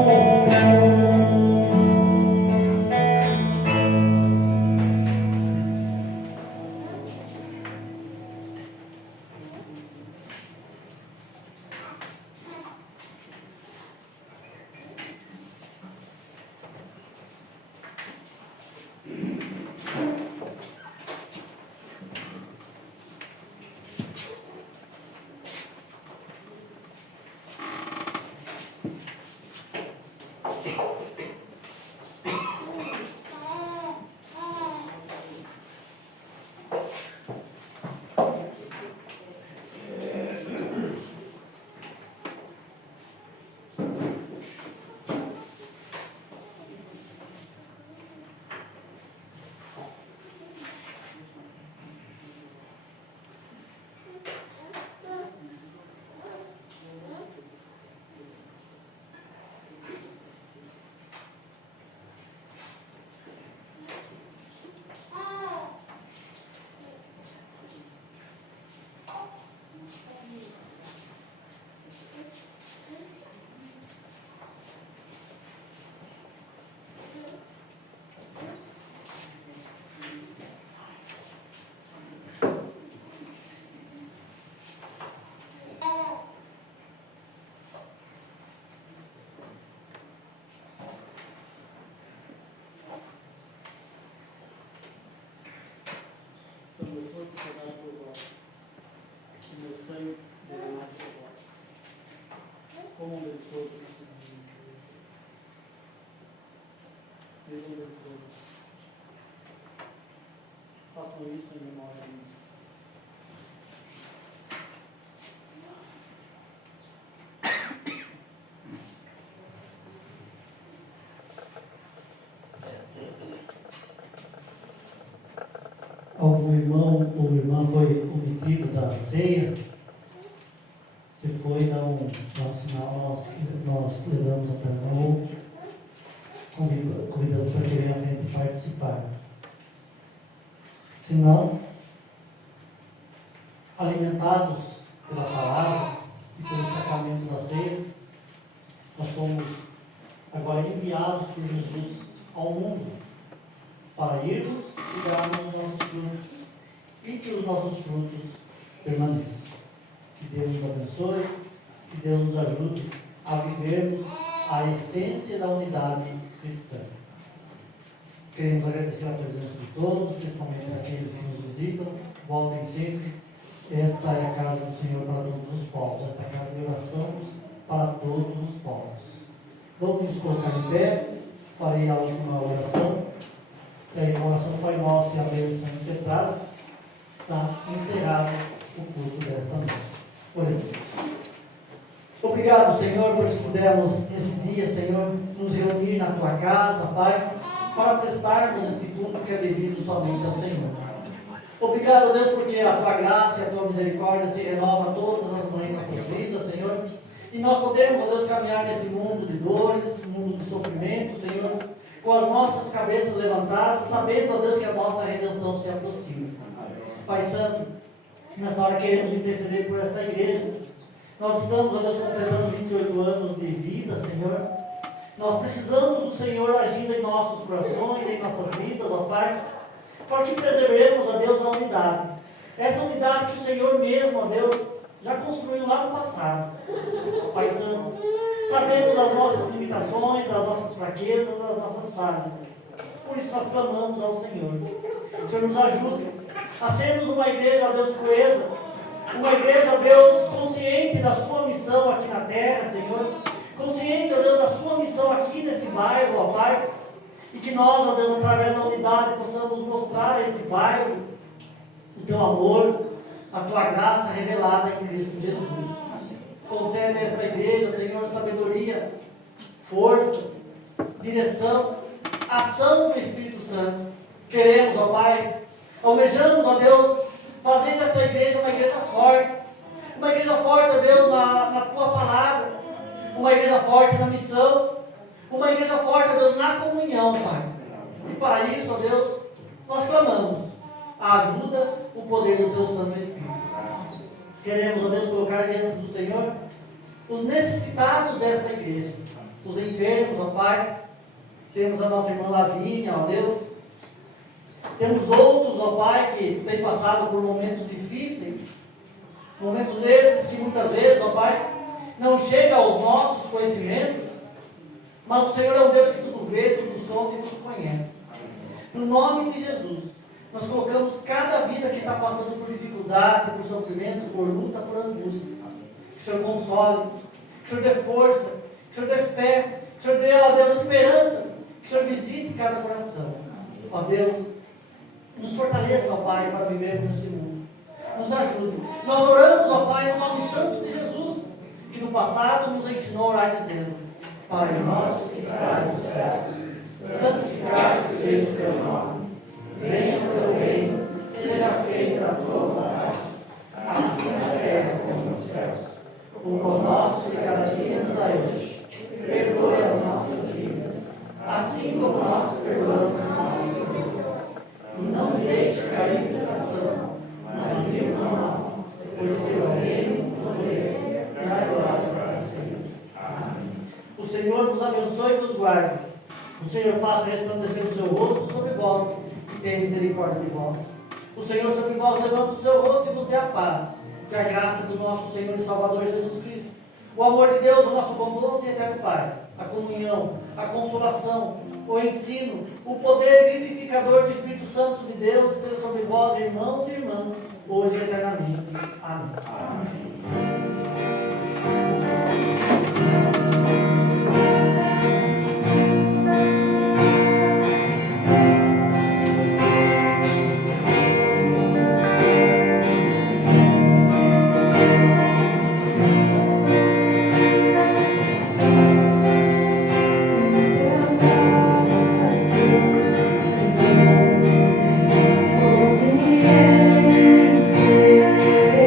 Estando meu corpo quebrado por vós, e meu sangue derramado por vós. Como um todo todos. Façam isso em memória de mim. Algum irmão ou irmã foi omitido da ceia? Se foi, dá um sinal, nós levamos até o irmão, convidamos para que venha à frente e participar. Se não, alimentados pela palavra e pelo sacramento da ceia, nós somos agora enviados por Jesus ao mundo para irmos e darmos os nossos frutos e que os nossos frutos permaneçam. Que Deus nos abençoe, que Deus nos ajude a vivermos a essência da unidade cristã. Queremos agradecer a presença de todos, principalmente aqueles que nos visitam. Voltem sempre. Esta é a casa do Senhor para todos os povos. Esta é a casa de oração para todos os povos. Vamos nos colocar em pé. Farei a última oração. E aí, a oração do Pai Nosso e a bênção impetrada, está encerrado o culto desta noite. Oremos. Obrigado, Senhor, porque pudemos nesse dia, Senhor, nos reunir na Tua casa, Pai, para prestarmos este culto que é devido somente ao Senhor. Obrigado, Deus, porque a Tua graça e a Tua misericórdia se renova todas as manhãs em nossas vidas, Senhor. E nós podemos, ó Deus, caminhar nesse mundo de dores, mundo de sofrimento, Senhor, com as nossas cabeças levantadas, sabendo, ó Deus, que a nossa redenção se aproxima. Pai Santo, Nesta hora queremos interceder por esta igreja. Nós estamos, ó Deus, completando 28 anos de vida, Senhor. Nós precisamos do Senhor agindo em nossos corações, em nossas vidas, ó Pai, para que preservemos, ó Deus, a unidade. Essa unidade que o Senhor mesmo, ó Deus, já construiu lá no passado. Pai Santo, sabemos das nossas limitações, das nossas fraquezas, das nossas falhas. Por isso nós clamamos ao Senhor. O Senhor nos ajude a sermos uma igreja, ó Deus, coesa. Uma igreja, ó Deus, consciente da sua missão aqui na terra, Senhor. Consciente, ó Deus, da sua missão aqui neste bairro, ó Pai. E que nós, ó Deus, através da unidade, possamos mostrar a este bairro o Teu amor, a Tua graça revelada em Cristo Jesus. Concede a esta igreja, Senhor, sabedoria, força, direção, ação do Espírito Santo. Queremos, ó Pai, almejamos, ó Deus, fazer desta igreja uma igreja forte. Uma igreja forte, ó Deus, na Tua palavra. Uma igreja forte na missão. Uma igreja forte, ó Deus, na comunhão, Pai. E para isso, ó Deus, nós clamamos a ajuda, o poder do Teu Santo Espírito. Queremos, ó Deus, colocar diante do Senhor os necessitados desta igreja. Os enfermos, ó Pai. Temos a nossa irmã Lavínia, ó Deus. Temos outros, ó Pai, que têm passado por momentos difíceis. Momentos esses que muitas vezes, ó Pai, não chega aos nossos conhecimentos. Mas o Senhor é um Deus que tudo vê, tudo sonda e tudo conhece. No nome de Jesus, nós colocamos cada vida que está passando por dificuldade, por sofrimento, por luta, por angústia. Que o Senhor console, que o Senhor dê força, que o Senhor dê fé, que o Senhor dê, ó Deus, esperança, que o Senhor visite cada coração. Ó Deus, nos fortaleça, ó Pai, para vivermos nesse mundo. Nos ajude. Nós oramos, ó Pai, no nome santo de Jesus, que no passado nos ensinou a orar dizendo: Pai nosso que estás nos céus, santificado seja o teu nome. Venha o teu reino, seja feita a tua vontade, assim na terra como nos céus. O pão nosso de cada dia nos dai hoje. Perdoe as nossas dívidas, assim como nós perdoamos as nossas dívidas. E não nos deixe cair em tentação, mas livra-nos do mal, pois teu é o reino, o poder e a glória para sempre. Amém. O Senhor nos abençoe e nos guarde. O Senhor faça resplandecer o seu rosto sobre vós e tenha misericórdia de vós. O Senhor sobre vós levanta o seu rosto e vos dê a paz. Que a graça do nosso Senhor e Salvador Jesus Cristo, o amor de Deus, o nosso bondoso e eterno Pai, a comunhão, a consolação, o ensino, o poder vivificador do Espírito Santo de Deus esteja sobre vós, irmãos e irmãs, hoje e eternamente. Amém. Amém. Yeah.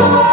Senhor.